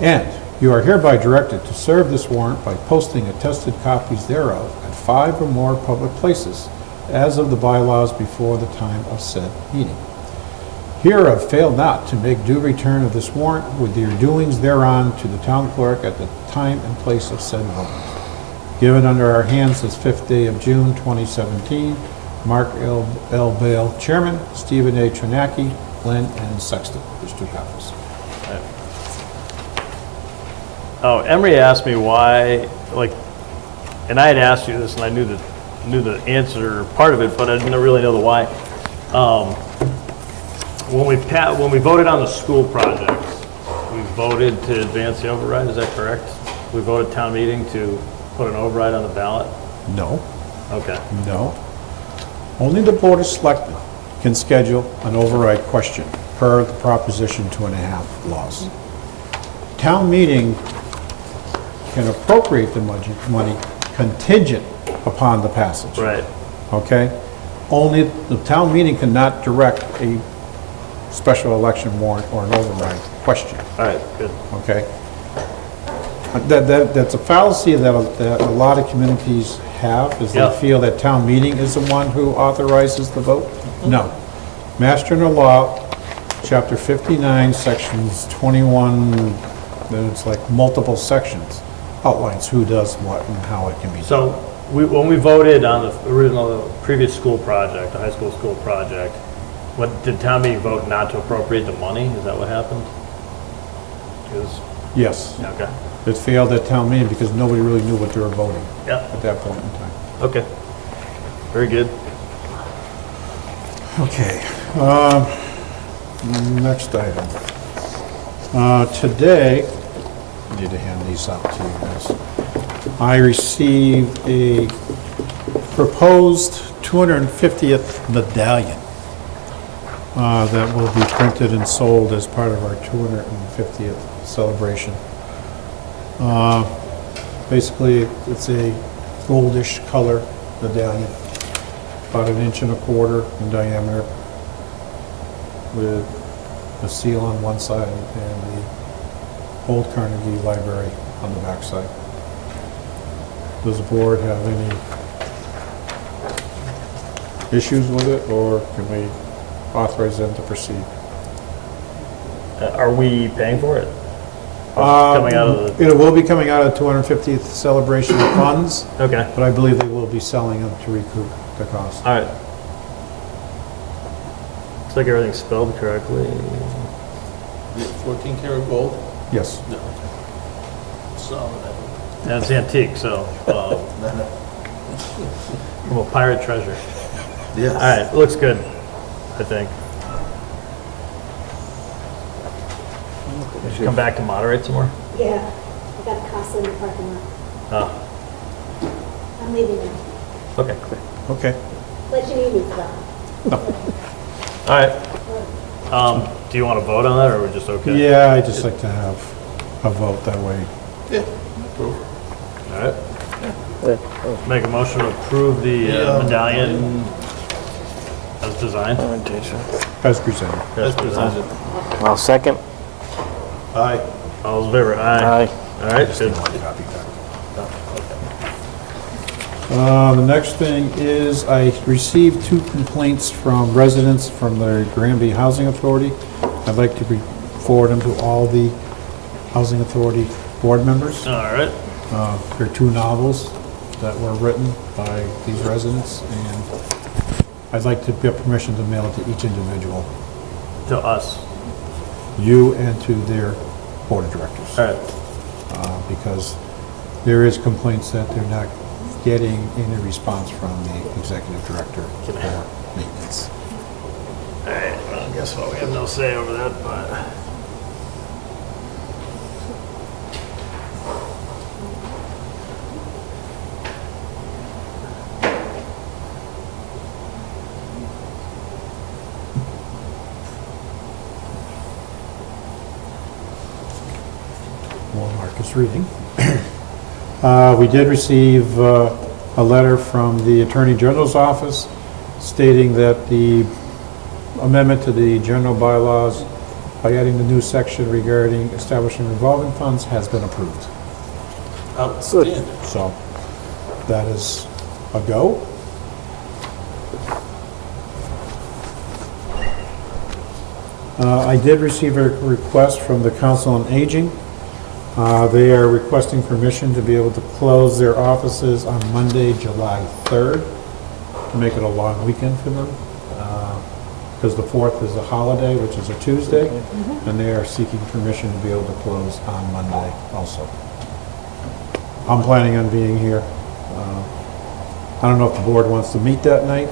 And you are hereby directed to serve this warrant by posting attested copies thereof at 5 or more public places as of the bylaws before the time of said meeting. Hereof fail not to make due return of this warrant with your doings thereon to the town clerk at the time and place of said vote. Given under our hands this 5th day of June 2017, Mark L. Bale, Chairman, Stephen A. Trinacki, Glenn N. Sexton. There's 2 copies. Oh, Emery asked me why, and I had asked you this, and I knew the answer, part of it, but I didn't really know the why. When we voted on the school project, we voted to advance the override, is that correct? we voted town meeting to put an override on the ballot? No, Okay. no. Only the Board of Selectmen can schedule an override question per the Proposition 2.5 laws. Town meeting can appropriate the money contingent upon the passage. Right. Okay? Only, the town meeting cannot direct a special election warrant or an override question, All right, good. okay? That's a fallacy that a lot of communities have, is Yeah. they feel that town meeting is the one who authorizes the vote. No. Mass General Law, Chapter 59, Sections 21, it's like multiple sections, outlines who does what and how it can be done. So, when we voted on the original, previous school project, the high school project, what, did town meeting vote not to appropriate the money? Is that what happened? Yes, Okay. it failed at town meeting because nobody really knew what they were voting Yeah, at that point in time. okay. Very good. Okay, next item. Today, I need to hand these out to you guys. I received a proposed 250th medallion that will be printed and sold as part of our 250th celebration. Basically, it's a goldish color medallion, about 1.25 inches in diameter, with a seal on one side and the Old Carnegie Library on the back side. Does the board have any issues with it, or can we authorize them to proceed? Are we paying for it? Coming out of It will be coming out of 250th celebration funds, Okay, but I believe they will be selling them to recoup the cost. all right. Looks like everything's spelled correctly. 14 karat gold? Yes. No. So, And it's antique, so, from a pirate treasure. yes. All right, looks good, I think. Should come back to moderate some more? Yeah, I got accosted in the parking lot. Oh, I'm leaving now. okay. Okay. Let you need me for that. All right. Do you want to vote on that, or are we just okay? Yeah, I just like to have a vote that way. All right. Yeah. Make a motion to approve the medallion as designed. As presented. As presented. I'll second. Aye. All those in favor? Aye. Aye. All right, good. The next thing is I received 2 complaints from residents from the Granby Housing Authority. I'd like to forward them to all the Housing Authority board members. All right. They're 2 novels that were written by these residents, and I'd like to get permission to mail it to each individual, To us. you and to their board of directors. All right. Because there is complaints that they're not getting any response from the executive director for maintenance. All right, well, guess what? We have no say over that, but. While Mark is reading. We did receive a letter from the Attorney General's office stating that the amendment to the general bylaws by adding the new section regarding establishing revolving funds has been approved. Outstanding. So that is a go. I did receive a request from the Council on Aging. They are requesting permission to be able to close their offices on Monday, July 3rd, to make it a long weekend for them, because the 4th is a holiday, which is a Tuesday, and they are seeking permission to be able to close on Monday also. I'm planning on being here. I don't know if the board wants to meet that night,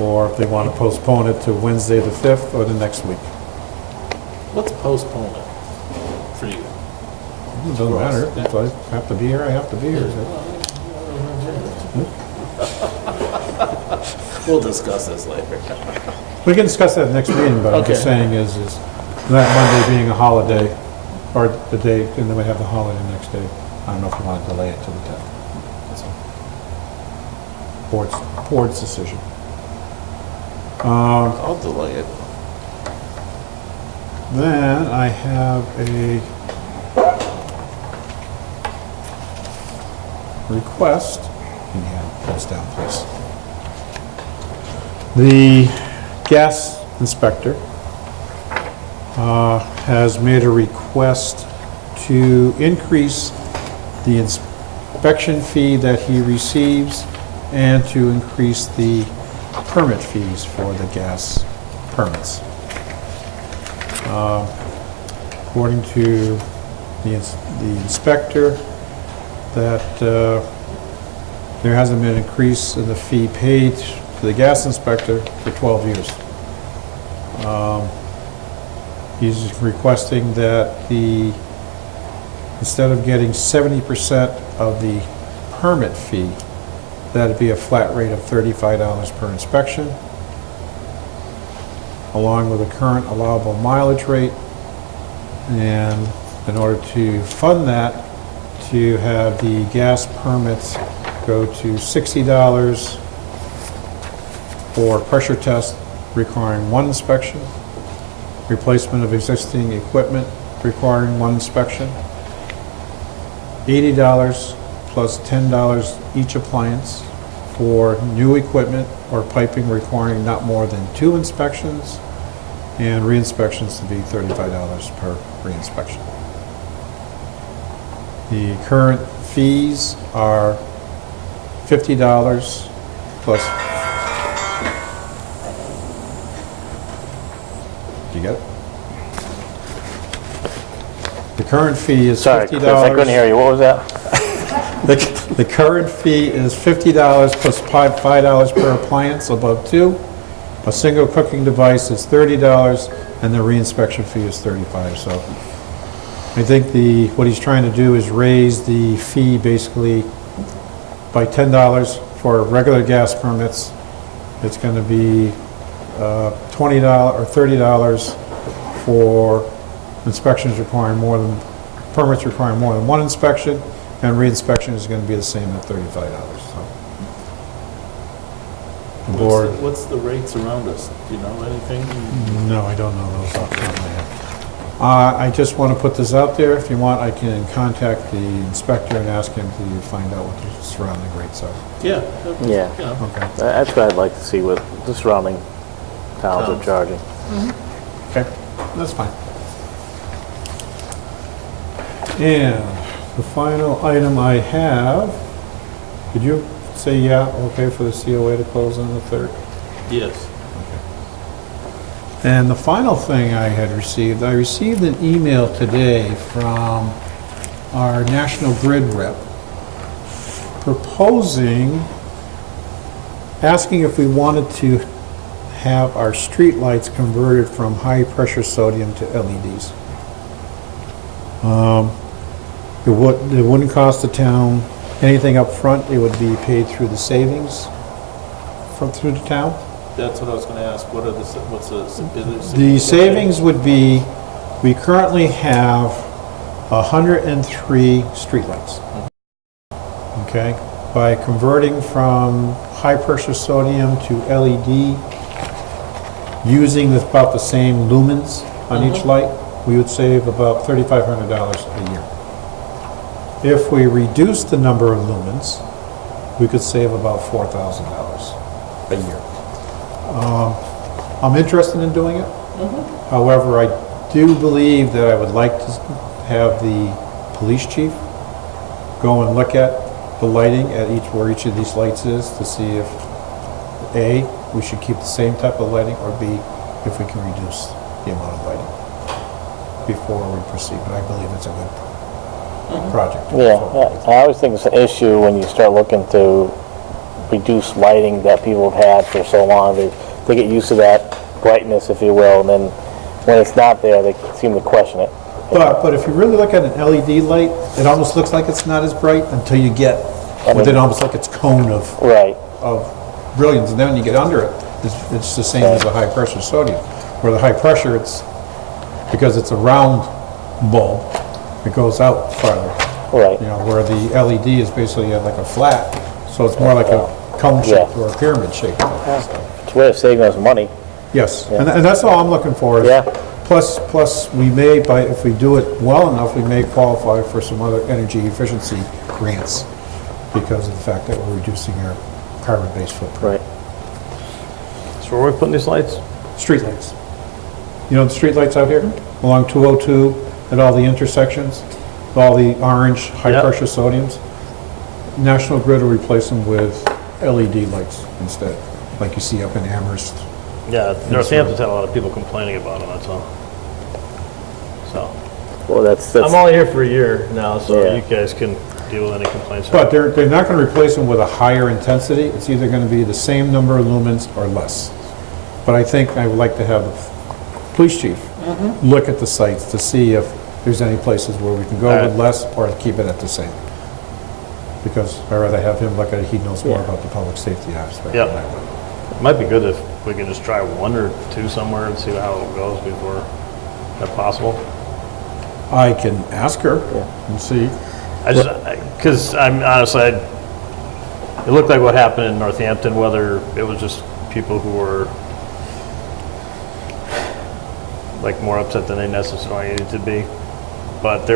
or if they want to postpone it to Wednesday the 5th or the next week. Let's postpone it for you. It doesn't matter. If I have to be here, I have to be here. We'll discuss this later. We can discuss that next meeting, but I'm just Okay. saying is that Monday being a holiday, or the day, and then we have the holiday next day. I don't know if you want to delay it to the 10th. That's all. Board's decision. I'll delay it. Then I have a request. Can you hand this down, please? The gas inspector has made a request to increase the inspection fee that he receives and to increase the permit fees for the gas permits. According to the inspector, that there hasn't been an increase in the fee paid to the gas inspector for 12 years. He's requesting that instead of getting 70% of the permit fee, that it be a flat rate of $35 per inspection, along with the current allowable mileage rate. And in order to fund that, to have the gas permits go to $60 for pressure test requiring one inspection, replacement of existing equipment requiring one inspection, $80 plus $10 each appliance for new equipment or piping requiring not more than 2 inspections, and re-inspections to be $35 per re-inspection. The current fees are $50 plus. You get it? The current fee is $50. Sorry, Chris, I couldn't hear you. What was that? The current fee is $50 plus $5 per appliance above 2. A single cooking device is $30, and the re-inspection fee is $35. So I think what he's trying to do is raise the fee basically by $10 for regular gas permits. It's going to be $20 or $30 for inspections requiring permits requiring more than one inspection, and re-inspection is going to be the same at $35. So the board. What's the rates around us? Do you know anything? No, I don't know those off the top of my head. I just want to put this out there. If you want, I can contact the inspector and ask him to find out what the surrounding rates are. Yeah. Yeah. You know. Okay. That's what I'd like to see, what the surrounding towns are charging. Okay, that's fine. And the final item I have, did you say yeah, okay for the COA to close on the 3rd? Yes. And the final thing I received an email today from our National Grid rep asking if we wanted to have our street lights converted from high pressure sodium to LEDs. It wouldn't cost the town anything up front. It would be paid through the savings through the town. That's what I was going to ask. The savings would be, we currently have 103 streetlights. Okay? By converting from high-pressure sodium to LED, using about the same lumens on each light, we would save about $3,500 a year. If we reduce the number of lumens, we could save about $4,000 a year. I'm interested in doing it. However, I do believe that I would like to have the police chief go and look at the lighting at where each of these lights is to see if A, we should keep the same type of lighting, or B, if we can reduce the amount of lighting before we proceed. But I believe it's a good project. Yeah, I always think it's an issue when you start looking to reduce lighting that people have had for so long. They get used to that brightness, if you will, and then when it's not there, they seem to question it. But if you really look at an LED light, it almost looks like it's not as bright until you get within almost like its cone Right. of brilliance, and then when you get under it, it's the same as a high-pressure sodium. Where the high pressure, it's, because it's a round bulb, it goes out farther. Right. You know, where the LED is basically like a flat, so it's more like a cone shape Yeah. or a pyramid shape. It's a way of saving us money. Yes, and that's all I'm looking for is, Yeah. plus we may, if we do it well enough, we may qualify for some other energy efficiency grants because of the fact that we're reducing our carbon-based footprint. Right. So where are we putting these lights? Streetlights. You know the streetlights out here along 202 at all the intersections, all the orange high-pressure sodiums? National Grid will replace them with LED lights instead, like you see up in Amherst. Yeah, Northampton's had a lot of people complaining about them, that's all. So, Well, that's I'm only here for a year now, so Yeah. you guys can deal with any complaints. But they're not going to replace them with a higher intensity. It's either going to be the same number of lumens or less. But I think I would like to have the police chief look at the sites to see if there's any places where we can go with Alright. less or keep it at the same. Because I'd rather have him look at it, he knows more Yeah. about the public safety aspect. Yep. than I would. It might be good if we can just try one or two somewhere and see how it goes before, if possible. I can ask her and see. I just, because I'm honestly, it looked like what happened in Northampton, whether it was just people who were like more upset than they necessarily needed to be. But they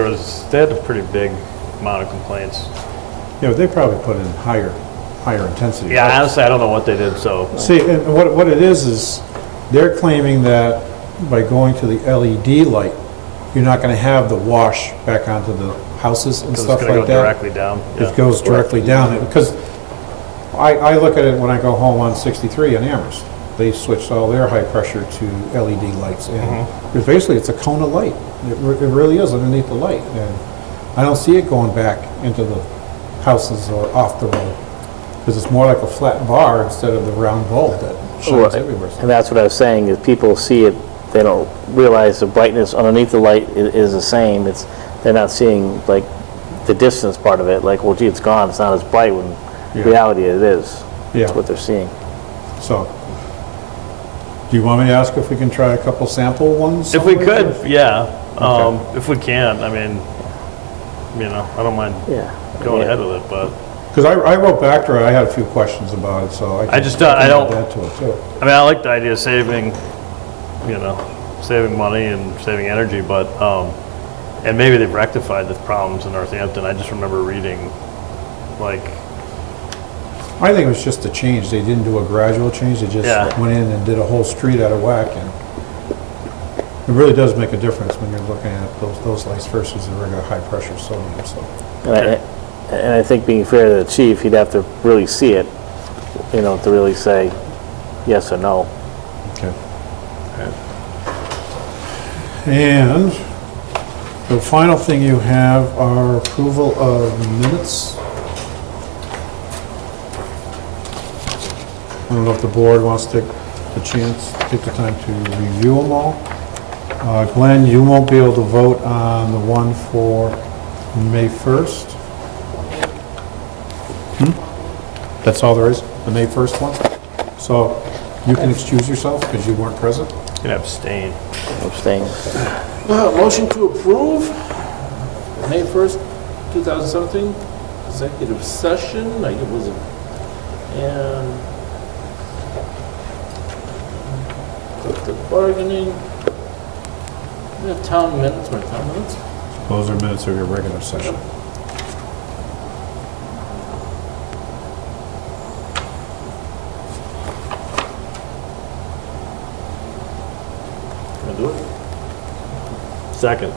had a pretty big amount of complaints. You know, they probably put in higher intensity. Yeah, honestly, I don't know what they did, so. See, and what it is they're claiming that by going to the LED light, you're not going to have the wash back onto the houses and Because stuff it's going like to go that. directly down. Yeah. It goes directly down, because I look at it when I go home on 63 in Amherst. They switched all their high pressure to LED lights, and because basically it's a cone of light. It really is underneath the light, and I don't see it going back into the houses or off the road, because it's more like a flat bar instead of the round bulb that shines everywhere. And that's what I was saying, is people see it, they don't realize the brightness underneath the light is the same. They're not seeing like the distance part of it, like, well, gee, it's gone, it's not as bright, when in reality it is. Yeah. That's what they're seeing. So, do you want me to ask if we can try a couple sample ones? If we somewhere could, first? yeah. Okay. If we can, I mean, I don't mind Yeah. going ahead with it, but. Because I wrote back to her, I had a few questions about it, so I just don't- I don't- add that to it too. I mean, I like the idea of saving money and saving energy, but, and maybe they've rectified the problems in Northampton. I just remember reading, like, I think it was just a change. They didn't do a gradual change. They just Yeah. went in and did a whole street out of whack, and it really does make a difference when you're looking at those lights versus the regular high pressure sodium. So, And I think, being fair to the chief, he'd have to really see it, to really say yes or no. okay. And the final thing you have are approval of minutes. I don't know if the board wants to take the time to review them all. Glenn, you won't be able to vote on the one for May 1st. That's all there is, the May 1st one? So you can excuse yourself because you weren't present? you can abstain. Abstain. Motion to approve May 1st, 2017, executive session, I think it was, and collective bargaining, town minutes. Those are minutes of your regular session. Can I do it? Second.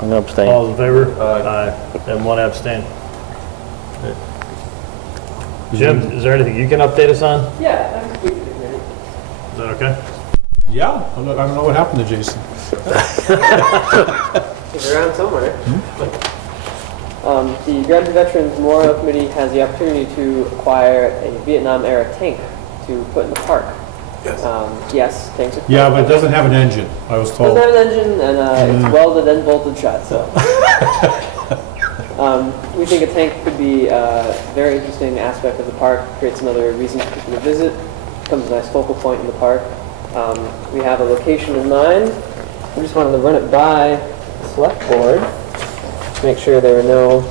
I'm gonna abstain. All in favor? Aye. And one abstain. Jim, is there anything you can update us on? Yeah, I'm speaking to you. Is that okay? Yeah, I don't know what happened to Jason. He's around somewhere. The Granby Veterans Memorial Committee has the opportunity to acquire a Vietnam-era tank to put in the park. Yes, tanks are. Yeah, but it doesn't have an engine, I was told. Doesn't have an engine, and it's welded and bolted shut, so. We think a tank could be a very interesting aspect of the park, creates another reason for people to visit, becomes a nice focal point in the park. We have a location in mind. We just wanted to run it by the select board to make sure there are no,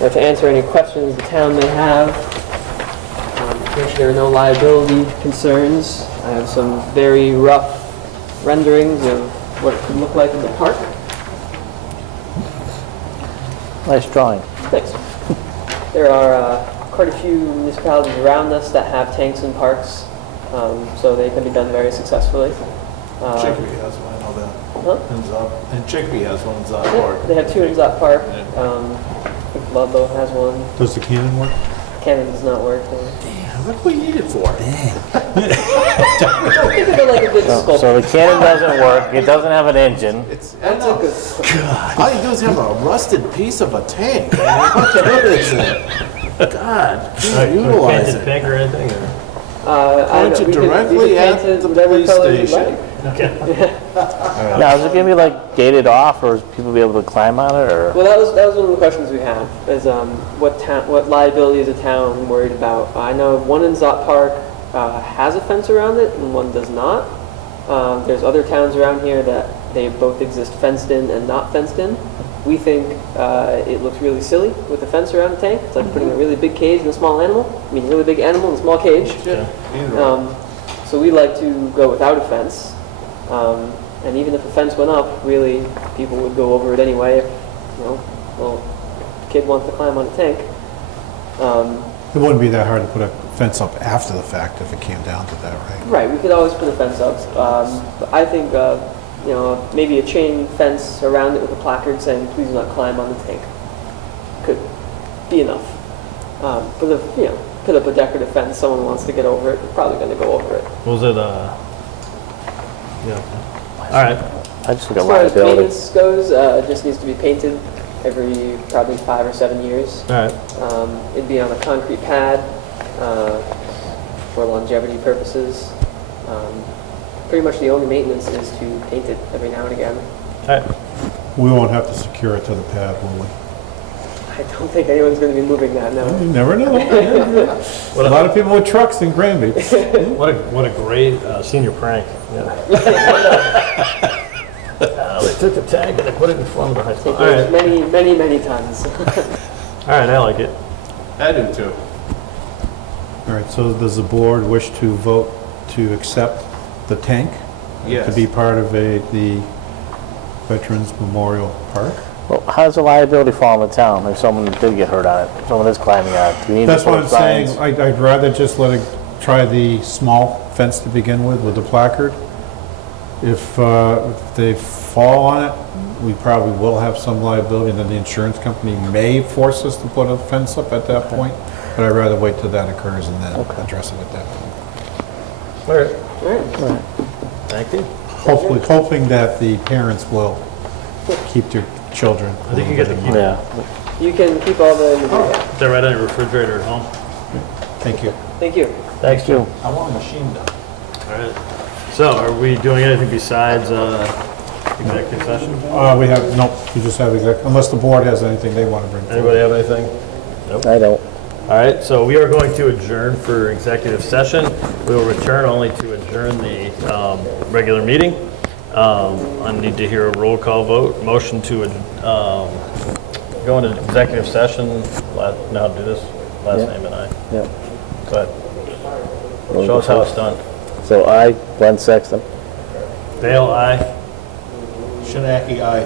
or to answer any questions the town may have. Make sure there are no liability concerns. I have some very rough renderings of what it could look like in the park. Nice drawing. Thanks. There are quite a few municipalities around us that have tanks in parks, so they can be done very successfully. Chicopee has one, I know that. Huh? In Zop, and Chicopee has one in Zop Yeah, Park. they have two in Zop Park. Yeah. I think Ludlow has one. Does the cannon work? Cannon does not work. What do we need it for? Think of it like a big sculpture. So the cannon doesn't work, it doesn't have an engine. It's, That's a good sculpture. all you do is have a rusted piece of a tank. What good is it? God, can't utilize Painted it. pink or anything, or? Point it directly at the police station. Now, is it gonna be like gated off, or is people be able to climb on it, or? Well, that was one of the questions we had, is what liability is a town worried about? I know one in Zot Park has a fence around it, and one does not. There's other towns around here that they both exist fenced in and not fenced in. We think it looks really silly with the fence around the tank. It's like putting a really big cage in a small animal. I mean, a really big animal in a small cage. So we like to go without a fence. And even if a fence went up, really, people would go over it anyway. If, the kid wants to climb on a tank. It wouldn't be that hard to put a fence up after the fact if it came down to that, right? Right, we could always put a fence up. But I think, maybe a chain fence around it with a placard saying, "Please do not climb on the tank," could be enough. Put up a decorative fence. Someone wants to get over it, they're probably going to go over it. Was it, yeah. All right. I just look As at far as liability. maintenance goes, it just needs to be painted every probably 5 or 7 years. All right. It'd be on a concrete pad for longevity purposes. Pretty much the only maintenance is to paint it every now and again. All right. We won't have to secure it to the pad, will we? I don't think anyone's going to be moving that now. You never know. A lot of people with trucks in Granby. What a great senior prank. Yeah. They took the tag and they put it in front of the high school. All right. Many tons. All right, I like it. I do too. All right, so does the board wish to vote to accept the tank? Yes. To be part of the Veterans Memorial Park? Well, how does the liability fall on the town if someone did get hurt on it? Someone is climbing on it? Do we need to That's put what up I'm saying. signs? I'd rather just let it try the small fence to begin with the placard. If they fall on it, we probably will have some liability, and then the insurance company may force us to put a fence up at that point. But I'd rather wait till that occurs and then address it at that point. All right. All right. Thank you. Hoping that the parents will keep their children. I think you get to keep it. Yeah. You can keep all the... Is that right on your refrigerator at home? Thank you. Thank you. Thanks, Jim. I want a machine done. All right. So, are we doing anything besides executive session? We have, nope, you just have unless the board has anything they want to bring Anybody forward. have anything? I don't. All right, so we are going to adjourn for executive session. We will return only to adjourn the regular meeting. I need to hear a roll call vote. Motion to go into executive session. Now do this. Last Yeah. name and I. Yeah. Go ahead. Show us how it's done. So I, Glenn Sexton. Dale, aye. Shinaki, aye.